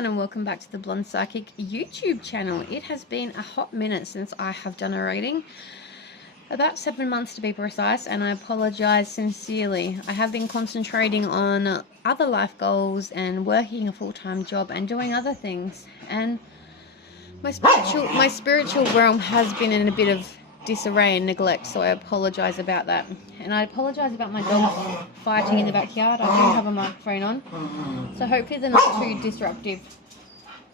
everyone, and welcome back to the Blonde Psychic YouTube channel. It has been a hot minute since I have done a reading, about 7 months to be precise, and I apologize sincerely. I have been concentrating on other life goals and working a full-time job and doing other things, and my spiritual realm has been in a bit of disarray and neglect, so I apologize about that. And I apologize about my dogs fighting in the backyard. I do have a microphone on, so hopefully they're not too disruptive.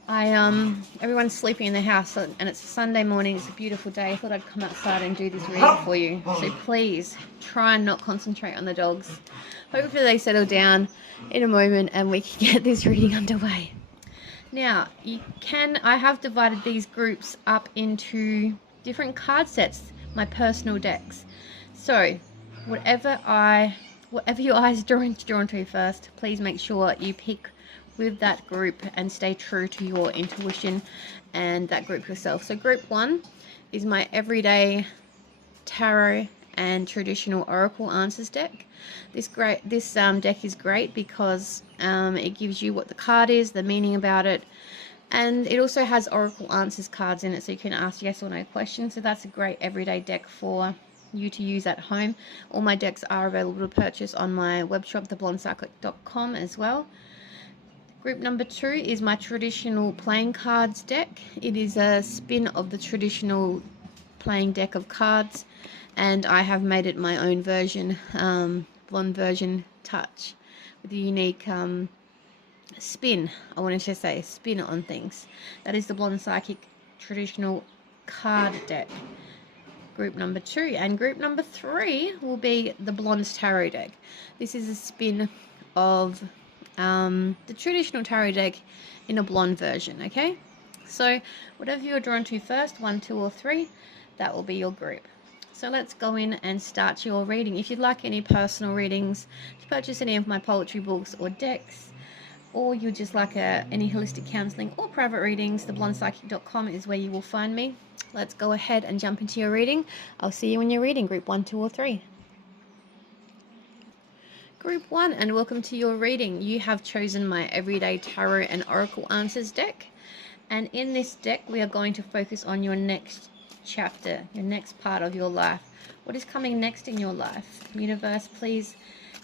Everyone's sleeping in the house, and it's a Sunday morning. It's a beautiful day. I thought I'd come outside and do this reading for you. So please try and not concentrate on the dogs. Hopefully they settle down in a moment and we can get this reading underway. Now, I have divided these groups up into different card sets, my personal decks. So whatever your eyes drawn to first, please make sure you pick with that group and stay true to your intuition and that group yourself. So group 1 is my everyday tarot and traditional oracle answers deck. This deck is great because it gives you what the card is, the meaning about it, and it also has oracle answers cards in it, so you can ask yes or no questions. So that's a great everyday deck for you to use at home. All my decks are available to purchase on my webshop, theblondepsychic.com, as well. Group number 2 is my traditional playing cards deck. It is a spin of the traditional playing deck of cards, and I have made it my own version, blonde version touch, with a unique spin. I wanted to say spin on things. That is the Blonde Psychic traditional card deck, group number 2. And group number 3 will be the Blonde Tarot deck. This is a spin of the traditional tarot deck in a blonde version. Okay, so whatever you're drawn to first, 1, 2 or 3, that will be your group. So let's go in and start your reading. If you'd like any personal readings, to purchase any of my poetry books or decks, or you just like any holistic counseling or private readings, theblondepsychic.com is where you will find me. Let's go ahead and jump into your reading. I'll see you in your reading, group 1, 2 or 3. Group 1, and welcome to your reading. You have chosen my everyday tarot and oracle answers deck, and in this deck we are going to focus on your next chapter, your next part of your life. What is coming next in your life? Universe, please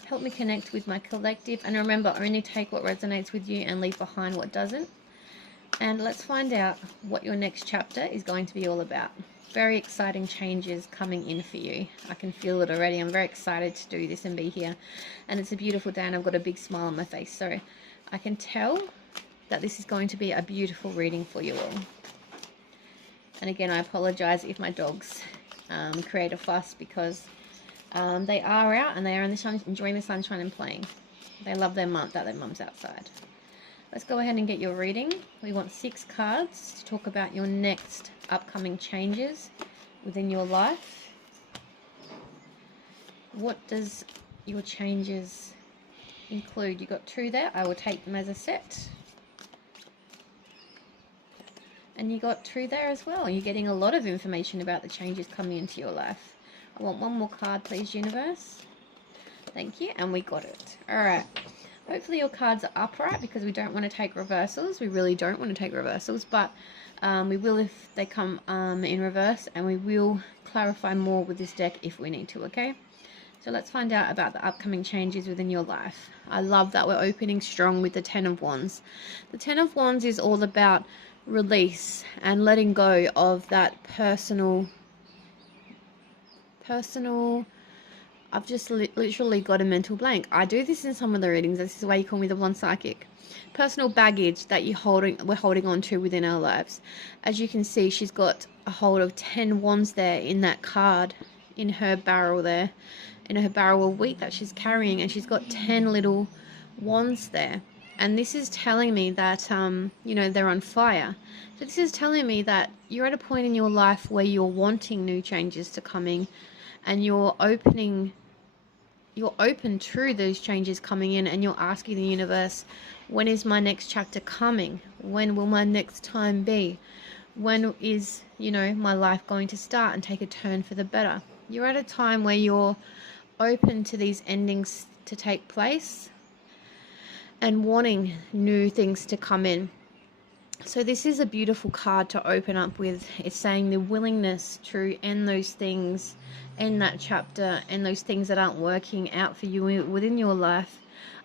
help me connect with my collective, and remember, only take what resonates with you and leave behind what doesn't. And let's find out what your next chapter is going to be all about. Very exciting changes coming in for you. I can feel it already. I'm very excited to do this and be here, and it's a beautiful day and I've got a big smile on my face, so I can tell that this is going to be a beautiful reading for you all. And again, I apologize if my dogs create a fuss, because they are out and they are in the sun, enjoying the sunshine and playing. They love their mum, that their mum's outside. Let's go ahead and get your reading. We want 6 cards to talk about your next upcoming changes within your life. What does your changes include? You got 2 there. I will take them as a set. And you got 2 there as well. You're getting a lot of information about the changes coming into your life. I want 1 more card, please, universe. Thank you. And we got it. All right. Hopefully your cards are upright, because we don't want to take reversals. We really don't want to take reversals, but we will if they come in reverse, and we will clarify more with this deck if we need to, okay? So let's find out about the upcoming changes within your life. I love that we're opening strong with the 10 of Wands. The 10 of Wands is all about release and letting go of that personal I've just literally got a mental blank. I do this in some of the readings. This is why you call me the Blonde Psychic. Personal baggage that we're holding on to within our lives. As you can see, she's got a hold of 10 wands there in that card, in her barrel there, in her barrel of wheat that she's carrying, and she's got 10 little wands there. And this is telling me that, you know, they're on fire. So this is telling me that you're at a point in your life where you're wanting new changes to coming, and you're open to those changes coming in, and you're asking the universe, when is my next chapter coming? When will my next time be? When is, you know, my life going to start and take a turn for the better? You're at a time where you're open to these endings to take place and wanting new things to come in. So this is a beautiful card to open up with. It's saying the willingness to end those things, end that chapter, and those things that aren't working out for you within your life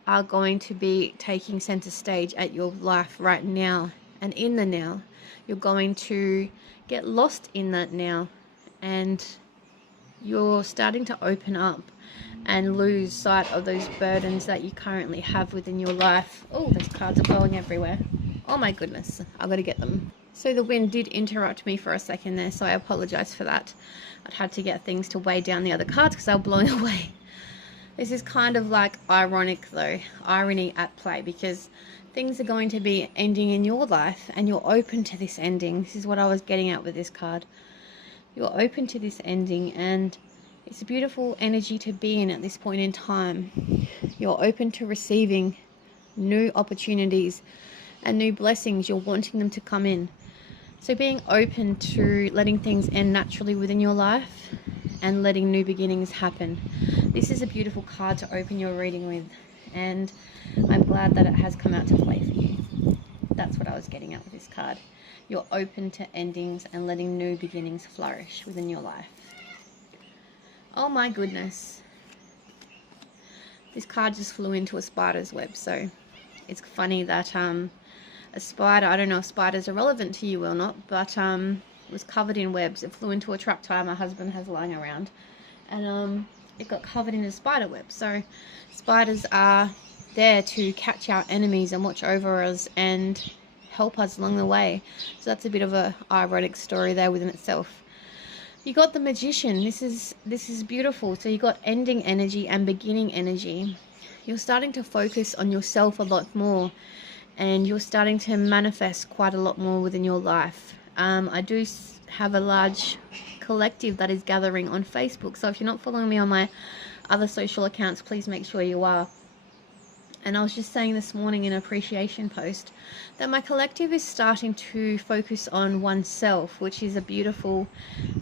are going to be taking center stage at your life right now. And in the now, you're going to get lost in that now, and you're starting to open up and lose sight of those burdens that you currently have within your life. Oh, those cards are blowing everywhere. Oh my goodness, I've got to get them. So the wind did interrupt me for a second there, so I apologize for that. I'd had to get things to weigh down the other cards because they were blowing away. This is kind of like ironic though, irony at play, because things are going to be ending in your life and you're open to this ending. This is what I was getting at with this card. You're open to this ending, and it's a beautiful energy to be in at this point in time. You're open to receiving new opportunities and new blessings. You're wanting them to come in. So being open to letting things end naturally within your life and letting new beginnings happen. This is a beautiful card to open your reading with, and I'm glad that it has come out to play for you. That's what I was getting at with this card. You're open to endings and letting new beginnings flourish within your life. Oh my goodness. This card just flew into a spider's web, so it's funny that a spider, I don't know if spiders are relevant to you or not, but was covered in webs. It flew into a truck tire my husband has lying around, and it got covered in a spider web. So spiders are there to catch our enemies and watch over us and help us along the way. So that's a bit of a ironic story there within itself. You got the Magician. This is beautiful. So you got ending energy and beginning energy. You're starting to focus on yourself a lot more, and you're starting to manifest quite a lot more within your life. I do have a large collective that is gathering on Facebook, so if you're not following me on my other social accounts, please make sure you are. And I was just saying this morning in an appreciation post that my collective is starting to focus on oneself, which is a beautiful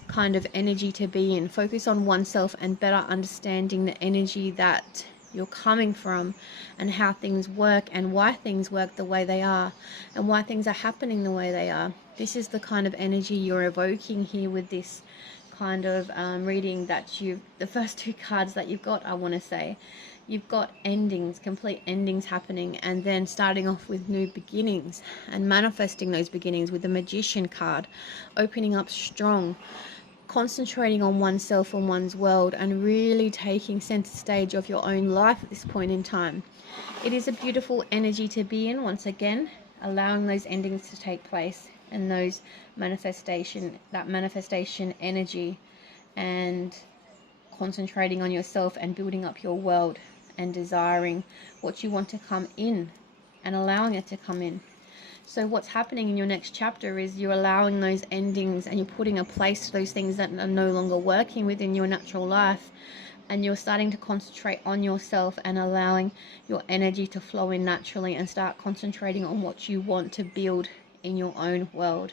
kind of energy to be in. Focus on oneself and better understanding the energy that you're coming from and how things work and why things work the way they are and why things are happening the way they are. This is the kind of energy you're evoking here with this kind of reading that the first two cards that you've got, I want to say. You've got endings, complete endings happening, and then starting off with new beginnings and manifesting those beginnings with the Magician card, opening up strong, concentrating on oneself and one's world, and really taking center stage of your own life at this point in time. It is a beautiful energy to be in, once again, allowing those endings to take place and those manifestation energy, and concentrating on yourself and building up your world and desiring what you want to come in and allowing it to come in. So what's happening in your next chapter is you're allowing those endings and you're putting a place to those things that are no longer working within your natural life, and you're starting to concentrate on yourself and allowing your energy to flow in naturally and start concentrating on what you want to build in your own world.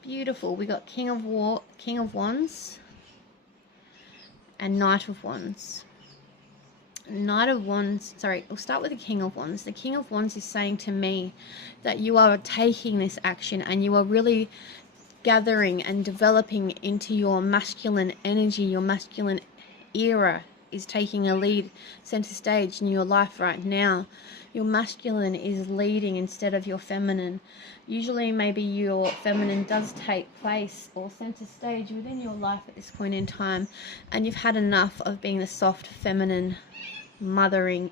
Beautiful. We got King of Wands and Knight of Wands. Knight of Wands, sorry, we'll start with the King of Wands. The King of Wands is saying to me that you are taking this action and you are really gathering and developing into your masculine energy. Your masculine era is taking a lead center stage in your life right now. Your masculine is leading instead of your feminine. Usually maybe your feminine does take place or center stage within your life at this point in time, and you've had enough of being the soft feminine, mothering,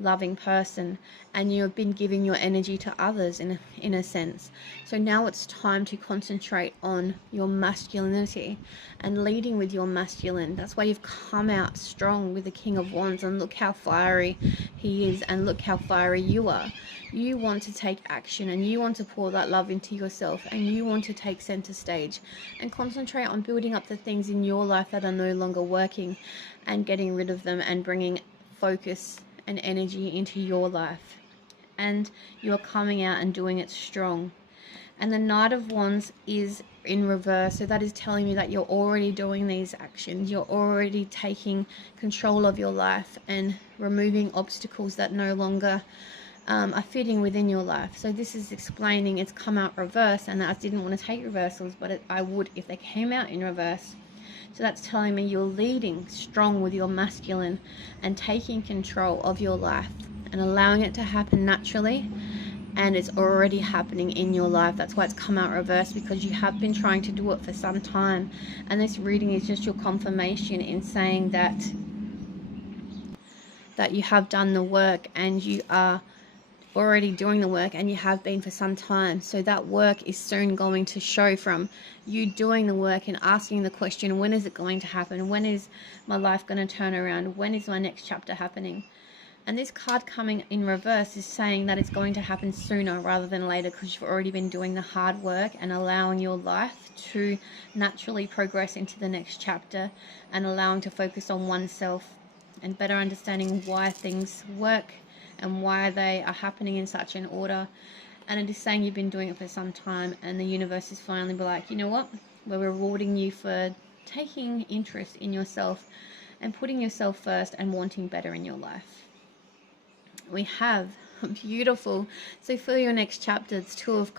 loving person, and you have been giving your energy to others in a sense. So now it's time to concentrate on your masculinity and leading with your masculine. That's why you've come out strong with the King of Wands, and look how fiery he is and look how fiery you are. You want to take action and you want to pour that love into yourself, and you want to take center stage and concentrate on building up the things in your life that are no longer working and getting rid of them and bringing focus and energy into your life. And you're coming out and doing it strong. And the Knight of Wands is in reverse, so that is telling me that you're already doing these actions. You're already taking control of your life and removing obstacles that no longer are fitting within your life. So this is explaining it's come out reverse, and I didn't want to take reversals, but I would if they came out in reverse. So that's telling me you're leading strong with your masculine and taking control of your life and allowing it to happen naturally. And it's already happening in your life. That's why it's come out reverse, because you have been trying to do it for some time. And this reading is just your confirmation in saying that you have done the work, and you are already doing the work, and you have been for some time. So that work is soon going to show from you doing the work and asking the question, when is it going to happen? When is my life going to turn around? When is my next chapter happening? And this card coming in reverse is saying that it's going to happen sooner rather than later, because you've already been doing the hard work and allowing your life to naturally progress into the next chapter, and allowing to focus on oneself and better understanding why things work and why they are happening in such an order. And it is saying you've been doing it for some time, and the universe is finally be like, you know what, we're rewarding you for taking interest in yourself and putting yourself first and wanting better in your life. We have beautiful, so for your next chapter, it's Two of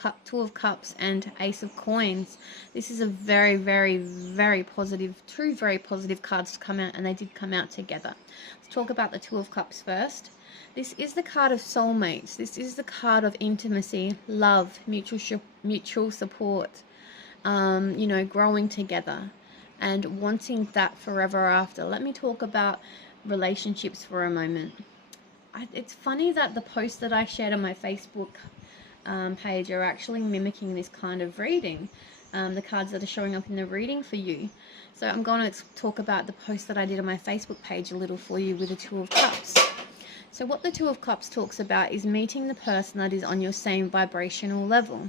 Cups and Ace of Coins. This is a very, very, very positive, two very positive cards to come out, and they did come out together. Let's talk about the Two of Cups first. This is the card of soulmates. This is the card of intimacy, love, mutual support, you know, growing together and wanting that forever after. Let me talk about relationships for a moment. It's funny that the posts that I shared on my Facebook page are actually mimicking this kind of reading, the cards that are showing up in the reading for you. So I'm going to talk about the post that I did on my Facebook page a little for you with the Two of Cups. So what the Two of Cups talks about is meeting the person that is on your same vibrational level.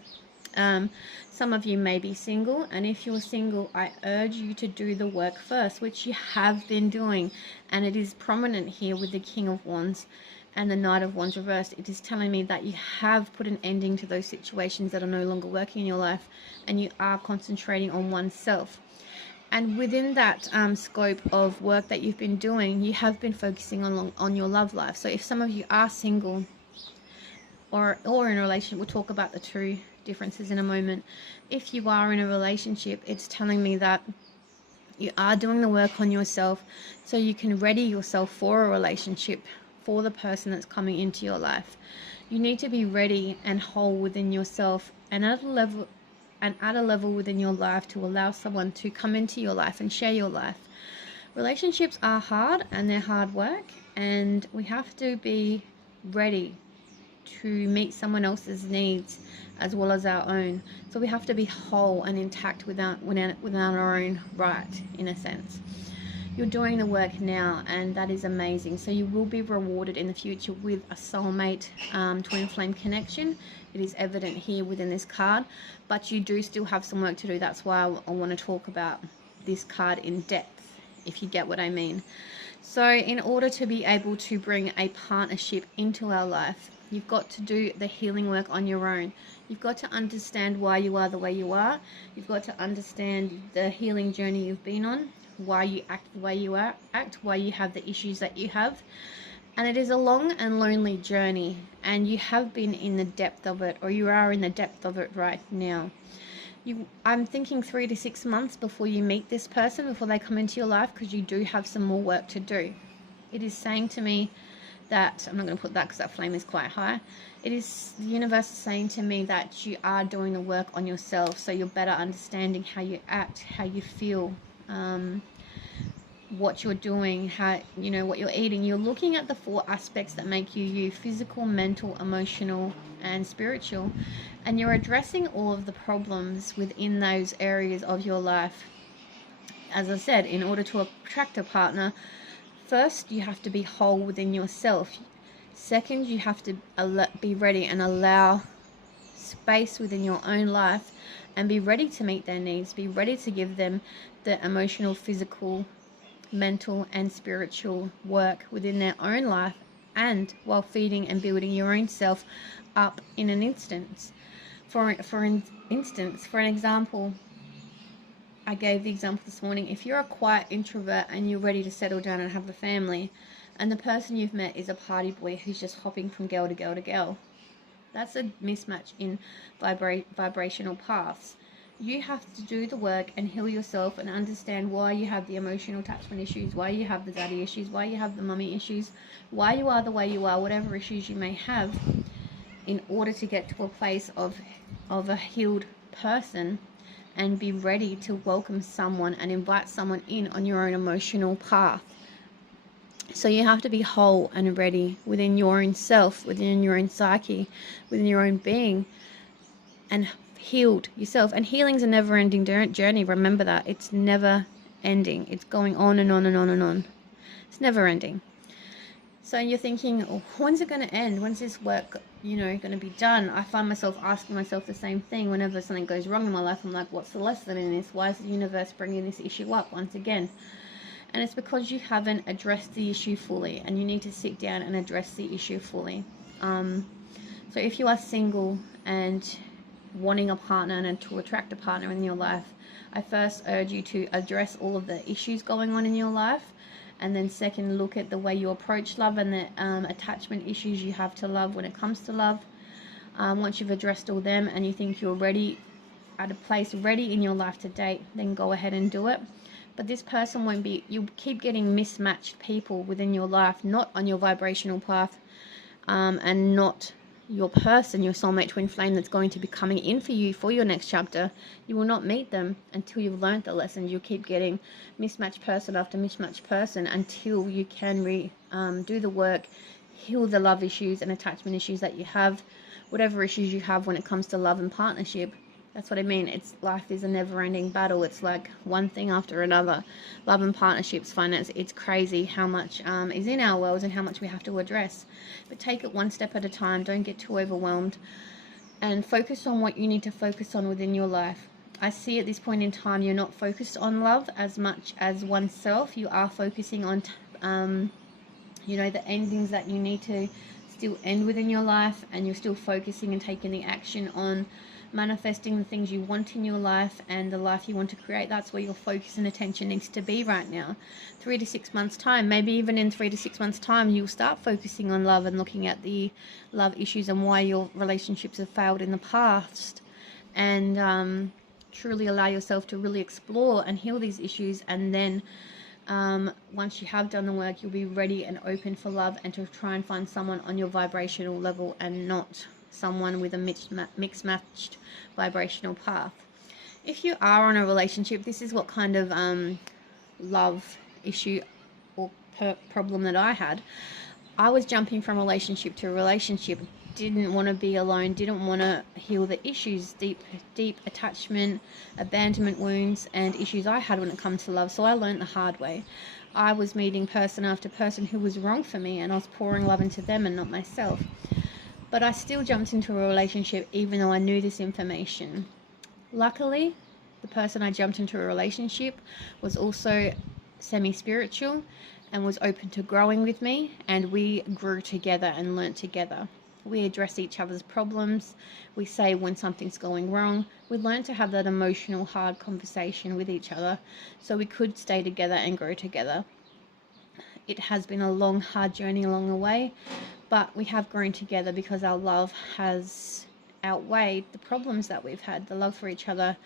Some of you may be single, and if you're single, I urge you to do the work first, which you have been doing, and it is prominent here with the King of Wands and the Knight of Wands reversed. It is telling me that you have put an ending to those situations that are no longer working in your life, and you are concentrating on oneself. And within that scope of work that you've been doing, you have been focusing on your love life. So if some of you are single or in a relationship, we'll talk about the two differences in a moment. If you are in a relationship, it's telling me that you are doing the work on yourself so you can ready yourself for a relationship, for the person that's coming into your life. You need to be ready and whole within yourself, and at a level within your life to allow someone to come into your life and share your life. Relationships are hard, and they're hard work, and we have to be ready to meet someone else's needs as well as our own. So we have to be whole and intact without our own right, in a sense. You're doing the work now, and that is amazing. So you will be rewarded in the future with a soulmate twin flame connection. It is evident here within this card, but you do still have some work to do. That's why I want to talk about this card in depth, if you get what I mean. So in order to be able to bring a partnership into our life, you've got to do the healing work on your own. You've got to understand why you are the way you are. You've got to understand the healing journey you've been on, why you act the way you act, why you have the issues that you have. And it is a long and lonely journey, and you have been in the depth of it, or you are in the depth of it right now. I'm thinking 3 to 6 months before you meet this person, before they come into your life, because you do have some more work to do. It is saying to me that, I'm not going to put that because that flame is quite high. It is, the universe is saying to me that you are doing the work on yourself, so you're better understanding how you act, how you feel, what you're doing, how, you know, what you're eating. You're looking at the 4 aspects that make you you: physical, mental, emotional, and spiritual, and you're addressing all of the problems within those areas of your life. As I said, in order to attract a partner, first you have to be whole within yourself. Second, you have to be ready and allow space within your own life and be ready to meet their needs, be ready to give them the emotional, physical, mental and spiritual work within their own life, and while feeding and building your own self up in an instance. For an example, I gave the example this morning. If you're a quiet introvert and you're ready to settle down and have a family, and the person you've met is a party boy who's just hopping from girl to girl to girl. That's a mismatch in vibrational paths. You have to do the work and heal yourself and understand why you have the emotional attachment issues, why you have the daddy issues, why you have the mummy issues, why you are the way you are, whatever issues you may have, in order to get to a place of a healed person and be ready to welcome someone and invite someone in on your own emotional path. So you have to be whole and ready within your own self, within your own psyche, within your own being, and healed yourself. And healing's a never-ending journey. Remember that. It's never ending. It's going on and on and on and on. It's never ending. So you're thinking, oh, when's it going to end? When's this work, going to be done? I find myself asking myself the same thing whenever something goes wrong in my life. I'm like, what's the lesson in this? Why is the universe bringing this issue up once again? And it's because you haven't addressed the issue fully, and you need to sit down and address the issue fully. So if you are single and wanting a partner and to attract a partner in your life, I first urge you to address all of the issues going on in your life, and then second, look at the way you approach love and the attachment issues you have to love when it comes to love. Once you've addressed all them and you think you're ready, at a place ready in your life to date, then go ahead and do it. But this person won't be, you keep getting mismatched people within your life, not on your vibrational path, and not your person, your soulmate twin flame that's going to be coming in for you for your next chapter. You will not meet them until you've learned the lesson. You keep getting mismatched person after mismatched person until you can do the work, heal the love issues and attachment issues that you have, whatever issues you have when it comes to love and partnership. That's what I mean. Life is a never-ending battle. It's like one thing after another. Love and partnerships, finance. It's crazy how much is in our worlds and how much we have to address. But take it one step at a time. Don't get too overwhelmed. And focus on what you need to focus on within your life. I see at this point in time you're not focused on love as much as oneself. You are focusing on, the endings that you need to still end within your life. And you're still focusing and taking the action on manifesting the things you want in your life and the life you want to create. That's where your focus and attention needs to be right now. 3 to 6 months time, maybe even in 3 to 6 months time, you'll start focusing on love and looking at the love issues and why your relationships have failed in the past, and truly allow yourself to really explore and heal these issues. And then once you have done the work, you'll be ready and open for love and to try and find someone on your vibrational level and not someone with a mixed matched vibrational path. If you are on a relationship, this is what kind of love issue or problem that I had. I was jumping from relationship to relationship, didn't want to be alone, didn't want to heal the issues, deep attachment, abandonment wounds and issues I had when it comes to love. So I learned the hard way. I was meeting person after person who was wrong for me, and I was pouring love into them and not myself. But I still jumped into a relationship even though I knew this information. Luckily, the person I jumped into a relationship was also semi-spiritual and was open to growing with me, and we grew together and learnt together. We address each other's problems. We say when something's going wrong. We learn to have that emotional, hard conversation with each other so we could stay together and grow together. It has been a long, hard journey along the way, but we have grown together because our love has outweighed the problems that we've had. The love for each other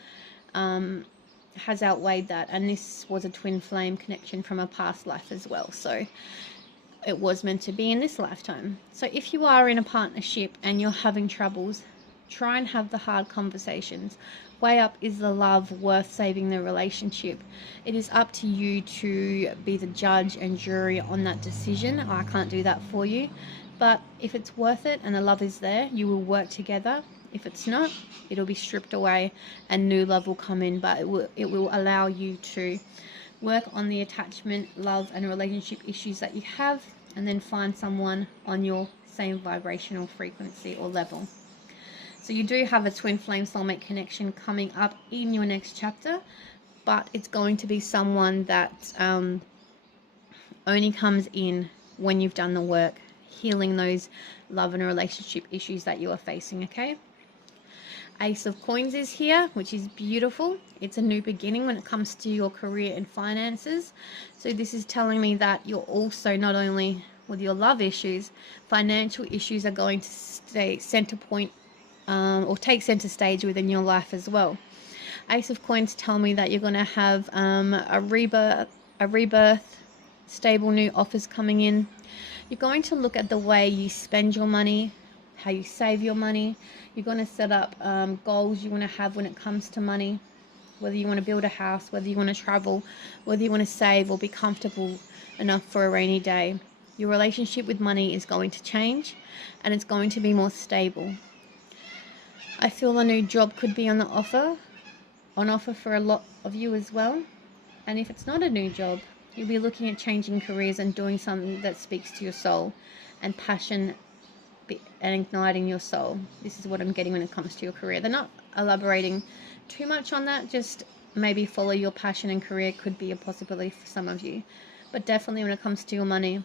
has outweighed that, and this was a twin flame connection from a past life as well. So it was meant to be in this lifetime. So if you are in a partnership and you're having troubles, try and have the hard conversations. Weigh up, is the love worth saving the relationship? It is up to you to be the judge and jury on that decision. I can't do that for you. But if it's worth it and the love is there, you will work together. If it's not, it'll be stripped away and new love will come in. But it will allow you to work on the attachment, love and relationship issues that you have, and then find someone on your same vibrational frequency or level. So you do have a twin flame soulmate connection coming up in your next chapter, but it's going to be someone that only comes in when you've done the work, healing those love and relationship issues that you are facing, okay? Ace of Coins is here, which is beautiful. It's a new beginning when it comes to your career and finances. So this is telling me that you're also, not only with your love issues, financial issues are going to stay center point or take center stage within your life as well. Ace of Coins tell me that you're going to have a rebirth, stable new offers coming in. You're going to look at the way you spend your money, how you save your money. You're going to set up goals you want to have when it comes to money, whether you want to build a house, whether you want to travel, whether you want to save or be comfortable enough for a rainy day. Your relationship with money is going to change, and it's going to be more stable. I feel a new job could be on offer for a lot of you as well. And if it's not a new job, you'll be looking at changing careers and doing something that speaks to your soul and passion and igniting your soul. This is what I'm getting when it comes to your career. They're not elaborating too much on that, just maybe follow your passion and career could be a possibility for some of you. But definitely when it comes to your money,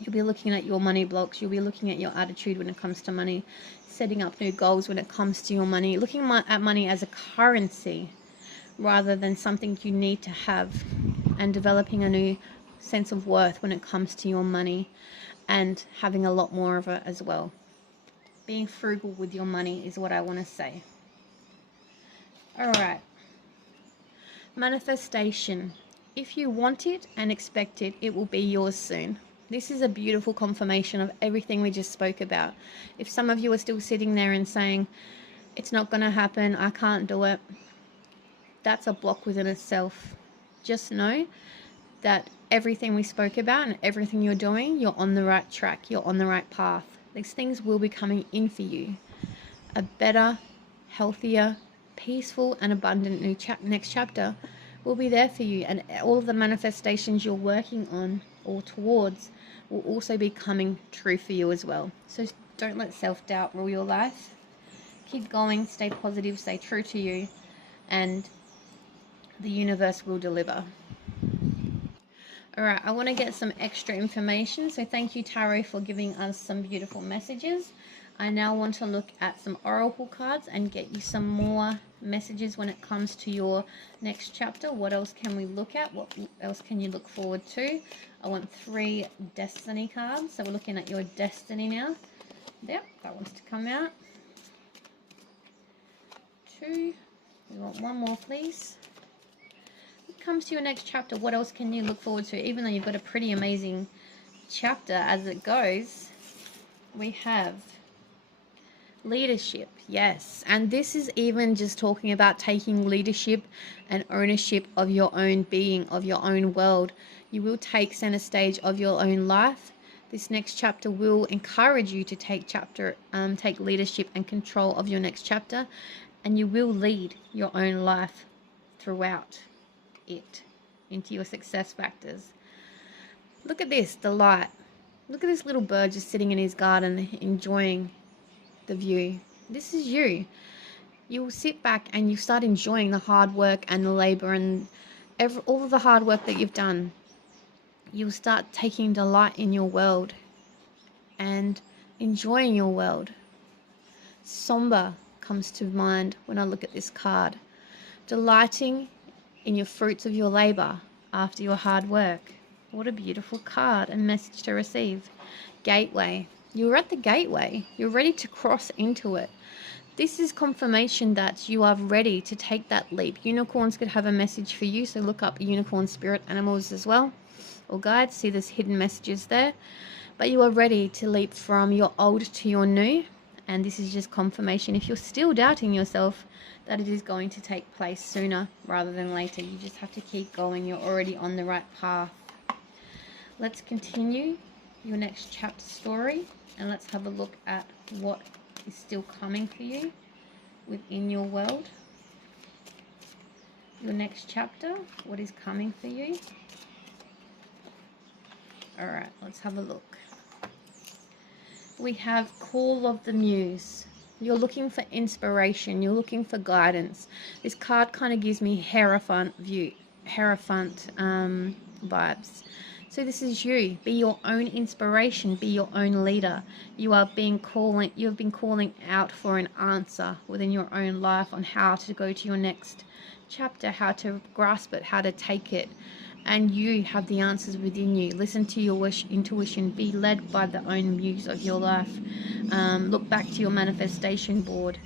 you'll be looking at your money blocks. You'll be looking at your attitude when it comes to money, setting up new goals when it comes to your money, looking at money as a currency rather than something you need to have, and developing a new sense of worth when it comes to your money and having a lot more of it as well. Being frugal with your money is what I want to say. All right. Manifestation. If you want it and expect it, it will be yours soon. This is a beautiful confirmation of everything we just spoke about. If some of you are still sitting there and saying, it's not going to happen, I can't do it, that's a block within itself. Just know that everything we spoke about and everything you're doing, you're on the right track, you're on the right path. These things will be coming in for you. A better, healthier, peaceful and abundant next chapter will be there for you, and all of the manifestations you're working on or towards will also be coming true for you as well. So don't let self-doubt rule your life. Keep going, stay positive, stay true to you, and the universe will deliver. All right, I want to get some extra information. So thank you, Tarot, for giving us some beautiful messages. I now want to look at some oracle cards and get you some more messages when it comes to your next chapter. What else can we look at? What else can you look forward to? I want 3 destiny cards. So we're looking at your destiny now. Yep, that wants to come out. 2. We want 1 more, please. When it comes to your next chapter, what else can you look forward to? Even though you've got a pretty amazing chapter as it goes, we have leadership. Yes, and this is even just talking about taking leadership and ownership of your own being, of your own world. You will take center stage of your own life. This next chapter will encourage you to take leadership and control of your next chapter, and you will lead your own life throughout it into your success factors. Look at this, the light. Look at this little bird just sitting in his garden enjoying the view. This is you. You will sit back and you start enjoying the hard work and the labor and all of the hard work that you've done. You will start taking delight in your world and enjoying your world. Somber comes to mind when I look at this card. Delighting in your fruits of your labor after your hard work. What a beautiful card and message to receive. Gateway. You're at the gateway. You're ready to cross into it. This is confirmation that you are ready to take that leap. Unicorns could have a message for you, so look up unicorn spirit animals as well, or guides. See there's hidden messages there. But you are ready to leap from your old to your new, and this is just confirmation, if you're still doubting yourself, that it is going to take place sooner rather than later. You just have to keep going. You're already on the right path. Let's continue your next chapter story, and let's have a look at what is still coming for you within your world. Your next chapter, what is coming for you? Alright, let's have a look. We have Call of the Muse. You're looking for inspiration. You're looking for guidance. This card kind of gives me Hierophant vibes. So this is you. Be your own inspiration. Be your own leader. You've been calling out for an answer within your own life on how to go to your next chapter, how to grasp it, how to take it. And you have the answers within you. Listen to your intuition. Be led by the own muse of your life. Look back to your manifestation board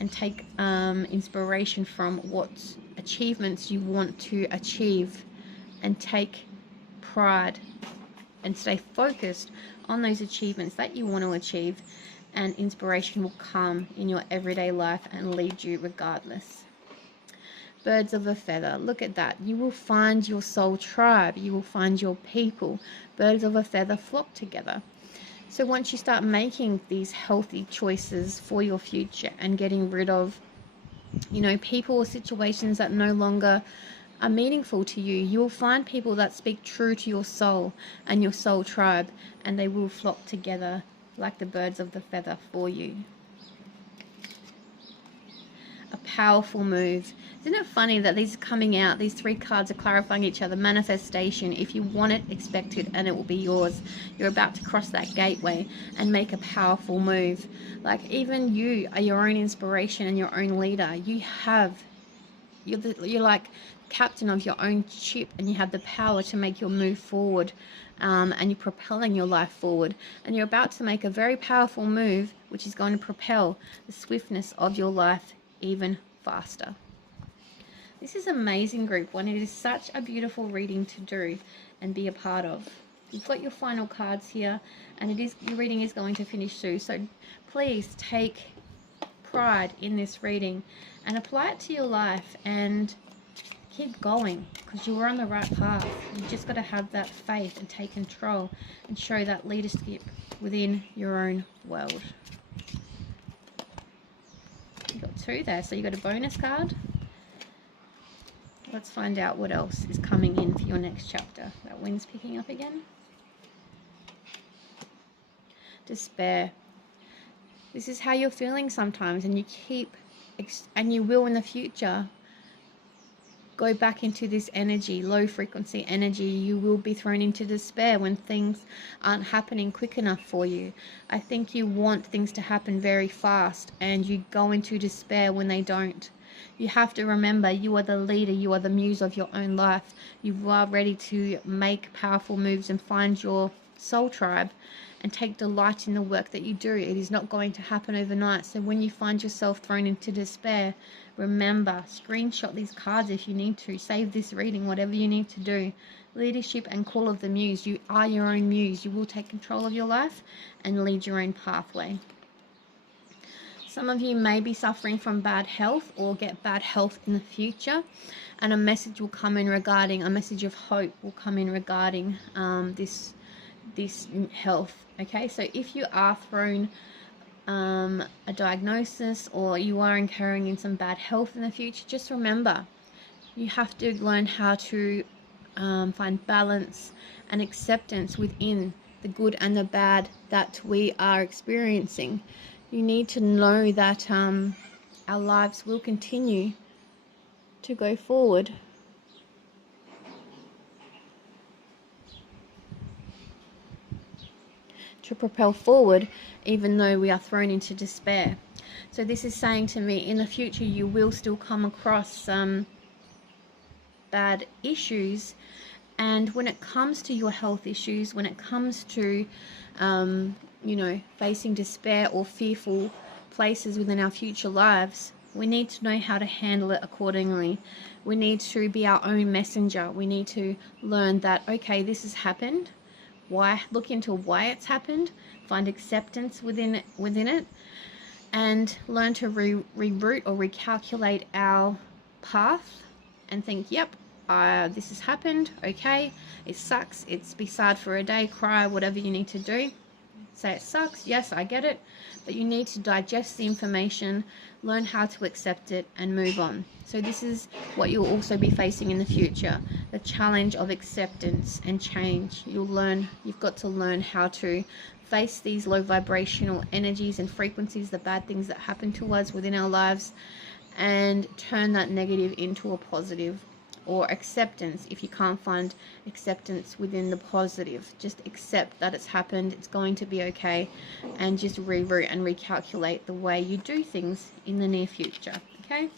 and take inspiration from what achievements you want to achieve, and take pride and stay focused on those achievements that you want to achieve, and inspiration will come in your everyday life and lead you regardless. Birds of a feather, look at that. You will find your soul tribe. You will find your people. Birds of a feather flock together. So once you start making these healthy choices for your future and getting rid of, people or situations that no longer are meaningful to you, you will find people that speak true to your soul and your soul tribe, and they will flock together like the birds of the feather for you. A powerful move. Isn't it funny that these are coming out, these three cards are clarifying each other? Manifestation. If you want it, expect it, and it will be yours. You're about to cross that gateway and make a powerful move. Like, even you are your own inspiration and your own leader. You're like captain of your own ship, and you have the power to make your move forward, and you're propelling your life forward, and you're about to make a very powerful move which is going to propel the swiftness of your life even faster. This is amazing, group one. It is such a beautiful reading to do and be a part of. You've got your final cards here, and your reading is going to finish soon, so please take pride in this reading and apply it to your life and keep going, because you are on the right path. You just got to have that faith and take control and show that leadership within your own world. You got two there, so you got a bonus card. Let's find out what else is coming in for your next chapter. That wind's picking up again. Despair. This is how you're feeling sometimes, and you will in the future go back into this energy, low frequency energy. You will be thrown into despair when things aren't happening quick enough for you. I think you want things to happen very fast, and you go into despair when they don't. You have to remember, you are the leader, you are the muse of your own life. You are ready to make powerful moves and find your soul tribe and take delight in the work that you do. It is not going to happen overnight. So when you find yourself thrown into despair, remember, screenshot these cards if you need to. Save this reading, whatever you need to do. Leadership and call of the muse. You are your own muse. You will take control of your life and lead your own pathway. Some of you may be suffering from bad health or get bad health in the future, and a message will come in regarding, a message of hope will come in regarding this health. Okay, so if you are thrown a diagnosis, or you are incurring in some bad health in the future, just remember, you have to learn how to find balance and acceptance within the good and the bad that we are experiencing. You need to know that our lives will continue to go forward. To propel forward, even though we are thrown into despair. So this is saying to me, in the future you will still come across some bad issues, and when it comes to your health issues, when it comes to facing despair or fearful places within our future lives, we need to know how to handle it accordingly. We need to be our own messenger. We need to learn that, okay, this has happened. Why? Look into why it's happened, find acceptance within it, and learn to reroute or recalculate our path and think, yep, this has happened, okay, it sucks, be sad for a day, cry, whatever you need to do. Say it sucks, yes, I get it, but you need to digest the information, learn how to accept it, and move on. So this is what you'll also be facing in the future, the challenge of acceptance and change. You've got to learn how to face these low vibrational energies and frequencies, the bad things that happen to us within our lives, and turn that negative into a positive. or acceptance. If you can't find acceptance within the positive, just accept that it's happened, it's going to be okay, and just reroute and recalculate the way you do things in the near future. Okay?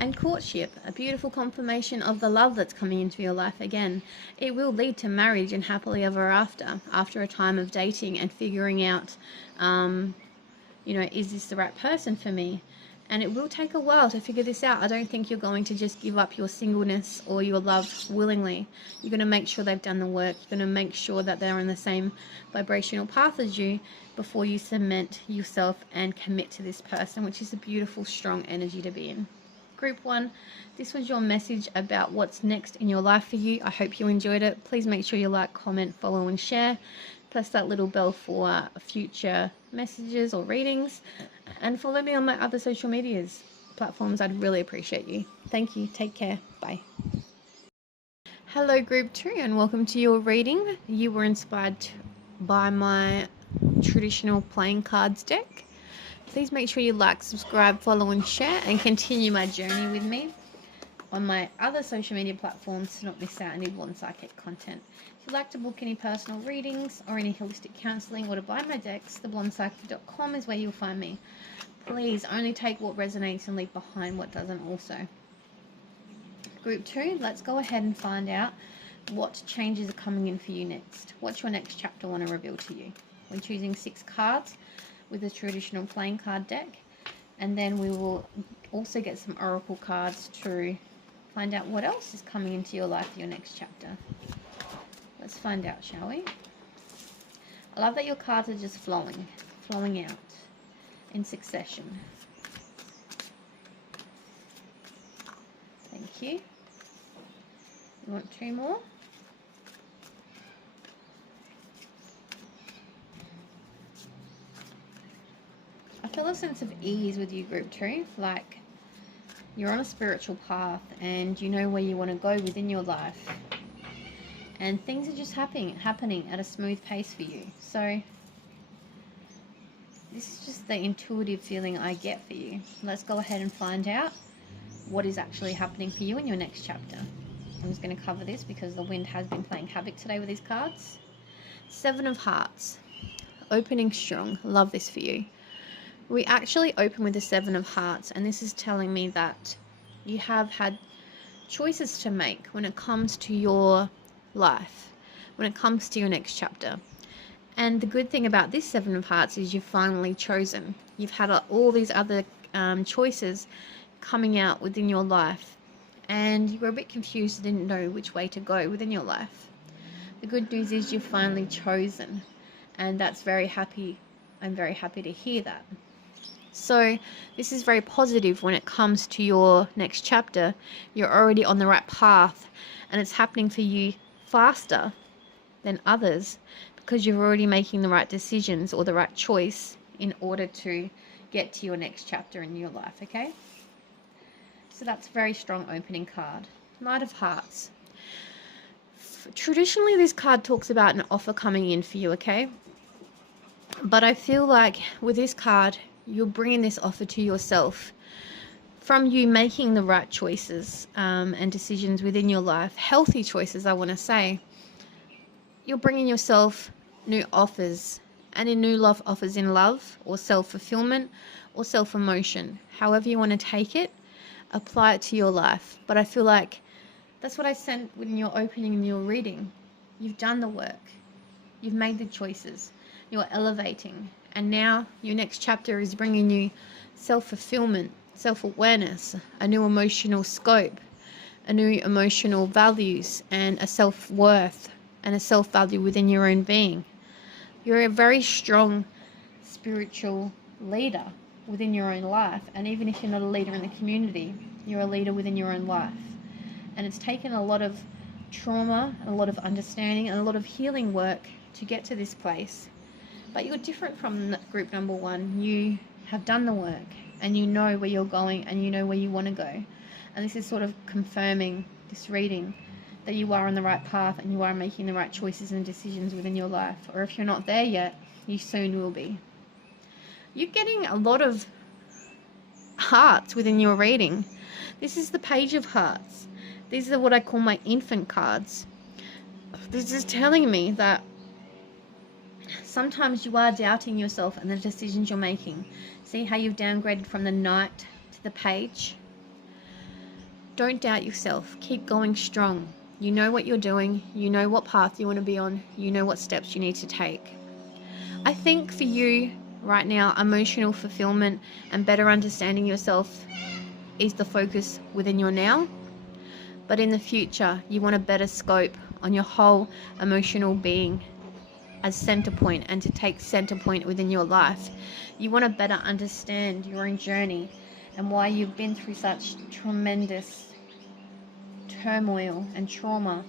And courtship, a beautiful confirmation of the love that's coming into your life again. It will lead to marriage and happily ever after a time of dating and figuring out, is this the right person for me? And it will take a while to figure this out. I don't think you're going to just give up your singleness or your love willingly. You're going to make sure they've done the work. You're going to make sure that they're on the same vibrational path as you before you cement yourself and commit to this person, which is a beautiful, strong energy to be in. Group 1, this was your message about what's next in your life for you. I hope you enjoyed it. Please make sure you like, comment, follow, and share. Press that little bell for future messages or readings. And follow me on my other social medias platforms. I'd really appreciate you. Thank you. Take care. Bye. Hello, Group 2, and welcome to your reading. You were inspired by my traditional playing cards deck. Please make sure you like, subscribe, follow, and share, and continue my journey with me on my other social media platforms to not miss out any Blonde Psychic content. If you'd like to book any personal readings or any holistic counselling or to buy my decks, theblondepsychic.com is where you'll find me. Please only take what resonates and leave behind what doesn't also. Group 2, let's go ahead and find out what changes are coming in for you next. What's your next chapter want to reveal to you? We're choosing 6 cards with a traditional playing card deck, and then we will also get some oracle cards to find out what else is coming into your life for your next chapter. Let's find out, shall we? I love that your cards are just flowing out in succession. Thank you. You want 2 more? I feel a sense of ease with you, Group 2, like you're on a spiritual path and you know where you want to go within your life, and things are just happening at a smooth pace for you. So this is just the intuitive feeling I get for you. Let's go ahead and find out what is actually happening for you in your next chapter. I'm just going to cover this because the wind has been playing havoc today with these cards. 7 of Hearts, opening strong. Love this for you. We actually open with the 7 of Hearts, and this is telling me that you have had choices to make when it comes to your life, when it comes to your next chapter. And the good thing about this 7 of Hearts is you've finally chosen. You've had all these other choices coming out within your life, and you were a bit confused, didn't know which way to go within your life. The good news is you've finally chosen, and that's very happy. I'm very happy to hear that. So this is very positive when it comes to your next chapter. You're already on the right path, and it's happening for you faster than others because you're already making the right decisions or the right choice in order to get to your next chapter in your life, okay? So that's a very strong opening card. Knight of Hearts. Traditionally, this card talks about an offer coming in for you, okay? But I feel like with this card, you're bringing this offer to yourself from you making the right choices and decisions within your life, healthy choices, I want to say. You're bringing yourself new offers, and in new love offers in love or self-fulfillment or self-emotion. However you want to take it, apply it to your life. But I feel like that's what I sent when you're opening and you're reading. You've done the work. You've made the choices. You're elevating. And now your next chapter is bringing you self-fulfillment, self-awareness, a new emotional scope, a new emotional values, and a self-worth and a self-value within your own being. You're a very strong spiritual leader within your own life. And even if you're not a leader in the community, you're a leader within your own life. And it's taken a lot of trauma, and a lot of understanding, and a lot of healing work to get to this place. But you're different from group number 1. You have done the work, and you know where you're going, and you know where you want to go. And this is sort of confirming this reading that you are on the right path and you are making the right choices and decisions within your life. Or if you're not there yet, you soon will be. You're getting a lot of hearts within your reading. This is the Page of Hearts. These are what I call my infant cards. This is telling me that sometimes you are doubting yourself and the decisions you're making. See how you've downgraded from the Knight to the Page? Don't doubt yourself. Keep going strong. You know what you're doing. You know what path you want to be on. You know what steps you need to take. I think for you right now, emotional fulfillment and better understanding yourself is the focus within your now. But in the future, you want a better scope on your whole emotional being as center point, and to take center point within your life. You want to better understand your own journey and why you've been through such tremendous turmoil and trauma,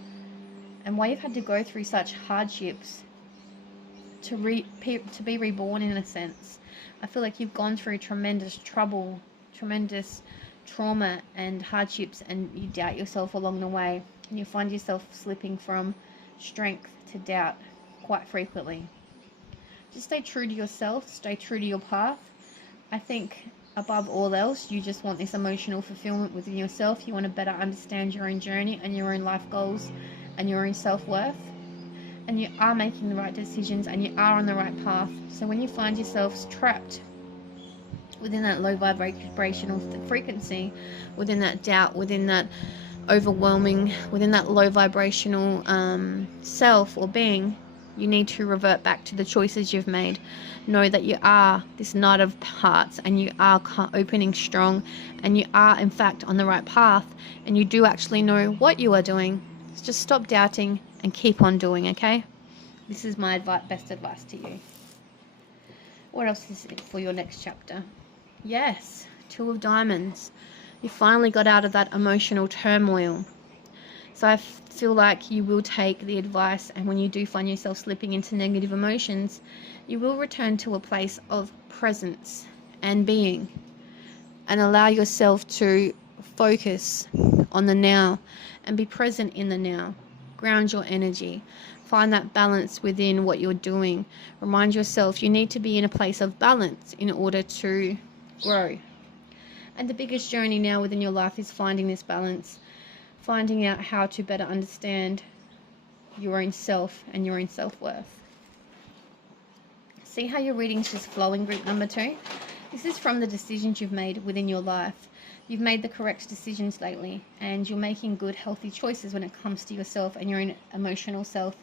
and why you've had to go through such hardships to be reborn, in a sense. I feel like you've gone through tremendous trouble, tremendous trauma and hardships, and you doubt yourself along the way, and you find yourself slipping from strength to doubt quite frequently. Just stay true to yourself, stay true to your path. I think above all else, you just want this emotional fulfillment within yourself. You want to better understand your own journey and your own life goals and your own self-worth. And you are making the right decisions and you are on the right path. So when you find yourselves trapped within that low vibrational frequency, within that doubt, within that overwhelming, within that low vibrational self or being, you need to revert back to the choices you've made. Know that you are this Knight of Hearts, and you are opening strong, and you are in fact on the right path, and you do actually know what you are doing. Just stop doubting and keep on doing, okay? This is my best advice to you. What else is it for your next chapter? Yes, Two of Diamonds. You finally got out of that emotional turmoil. So I feel like you will take the advice, and when you do find yourself slipping into negative emotions, you will return to a place of presence and being, and allow yourself to focus on the now and be present in the now. Ground your energy. Find that balance within what you're doing. Remind yourself you need to be in a place of balance in order to grow. And the biggest journey now within your life is finding this balance. Finding out how to better understand your own self and your own self-worth. See how your reading's just flowing, group number 2? This is from the decisions you've made within your life. You've made the correct decisions lately, and you're making good, healthy choices when it comes to yourself and your own emotional self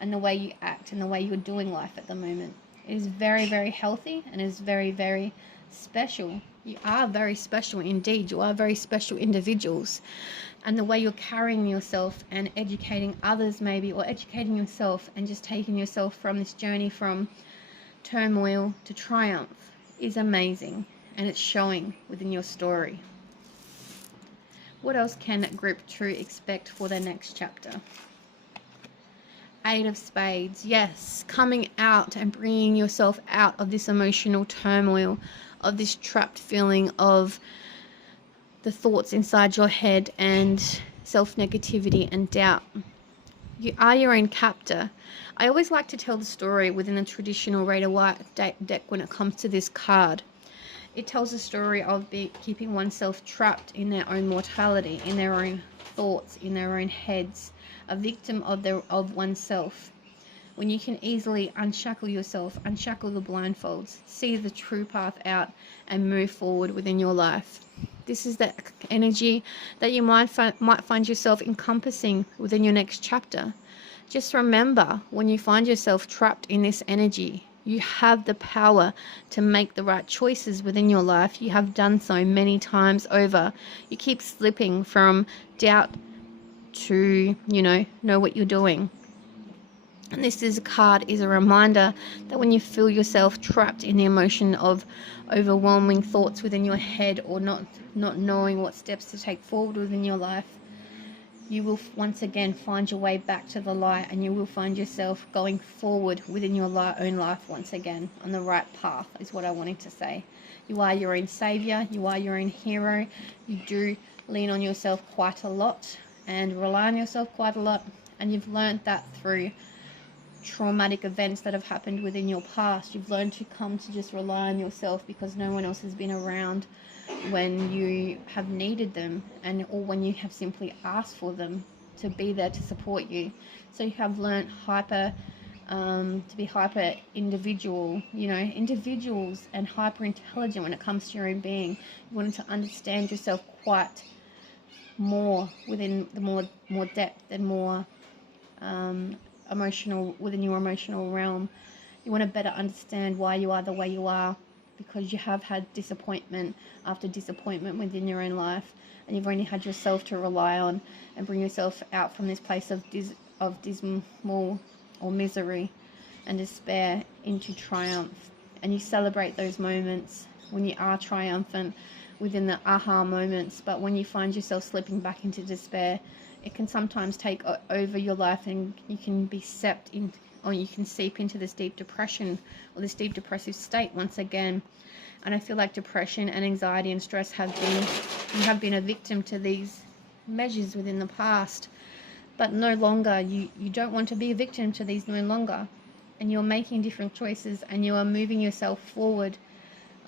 and the way you act and the way you're doing life at the moment. It is very, very healthy and is very, very special. You are very special indeed. You are very special individuals. And the way you're carrying yourself and educating others maybe, or educating yourself and just taking yourself from this journey from turmoil to triumph is amazing, and it's showing within your story. What else can group 2 expect for their next chapter? 8 of Spades. Yes, coming out and bringing yourself out of this emotional turmoil, of this trapped feeling of the thoughts inside your head and self-negativity and doubt. You are your own captor. I always like to tell the story within a traditional Rider-Waite deck when it comes to this card. It tells a story of keeping oneself trapped in their own mortality, in their own thoughts, in their own heads, a victim of oneself. When you can easily unshackle yourself, unshackle the blindfolds, see the true path out and move forward within your life. This is the energy that you might find yourself encompassing within your next chapter. Just remember, when you find yourself trapped in this energy, you have the power to make the right choices within your life. You have done so many times over. You keep slipping from doubt to, know what you're doing. And this is a reminder that when you feel yourself trapped in the emotion of overwhelming thoughts within your head, or not knowing what steps to take forward within your life, you will once again find your way back to the light, and you will find yourself going forward within your own life once again on the right path, is what I wanted to say. You are your own savior. You are your own hero. You do lean on yourself quite a lot and rely on yourself quite a lot, and you've learned that through traumatic events that have happened within your past. You've learned to come to just rely on yourself because no one else has been around when you have needed them, and or when you have simply asked for them to be there to support you. So you have learned to be hyper individual, individuals, and hyper intelligent when it comes to your own being. You wanted to understand yourself quite more within the more depth and more emotional, within your emotional realm. You want to better understand why you are the way you are, because you have had disappointment after disappointment within your own life, and you've only had yourself to rely on and bring yourself out from this place of dismal or misery and despair into triumph. And you celebrate those moments when you are triumphant within the aha moments. But when you find yourself slipping back into despair, it can sometimes take over your life, and you can be you can seep into this deep depression or this deep depressive state once again. And I feel like depression and anxiety and stress you have been a victim to these measures within the past, but no longer. You don't want to be a victim to these no longer, and you're making different choices, and you are moving yourself forward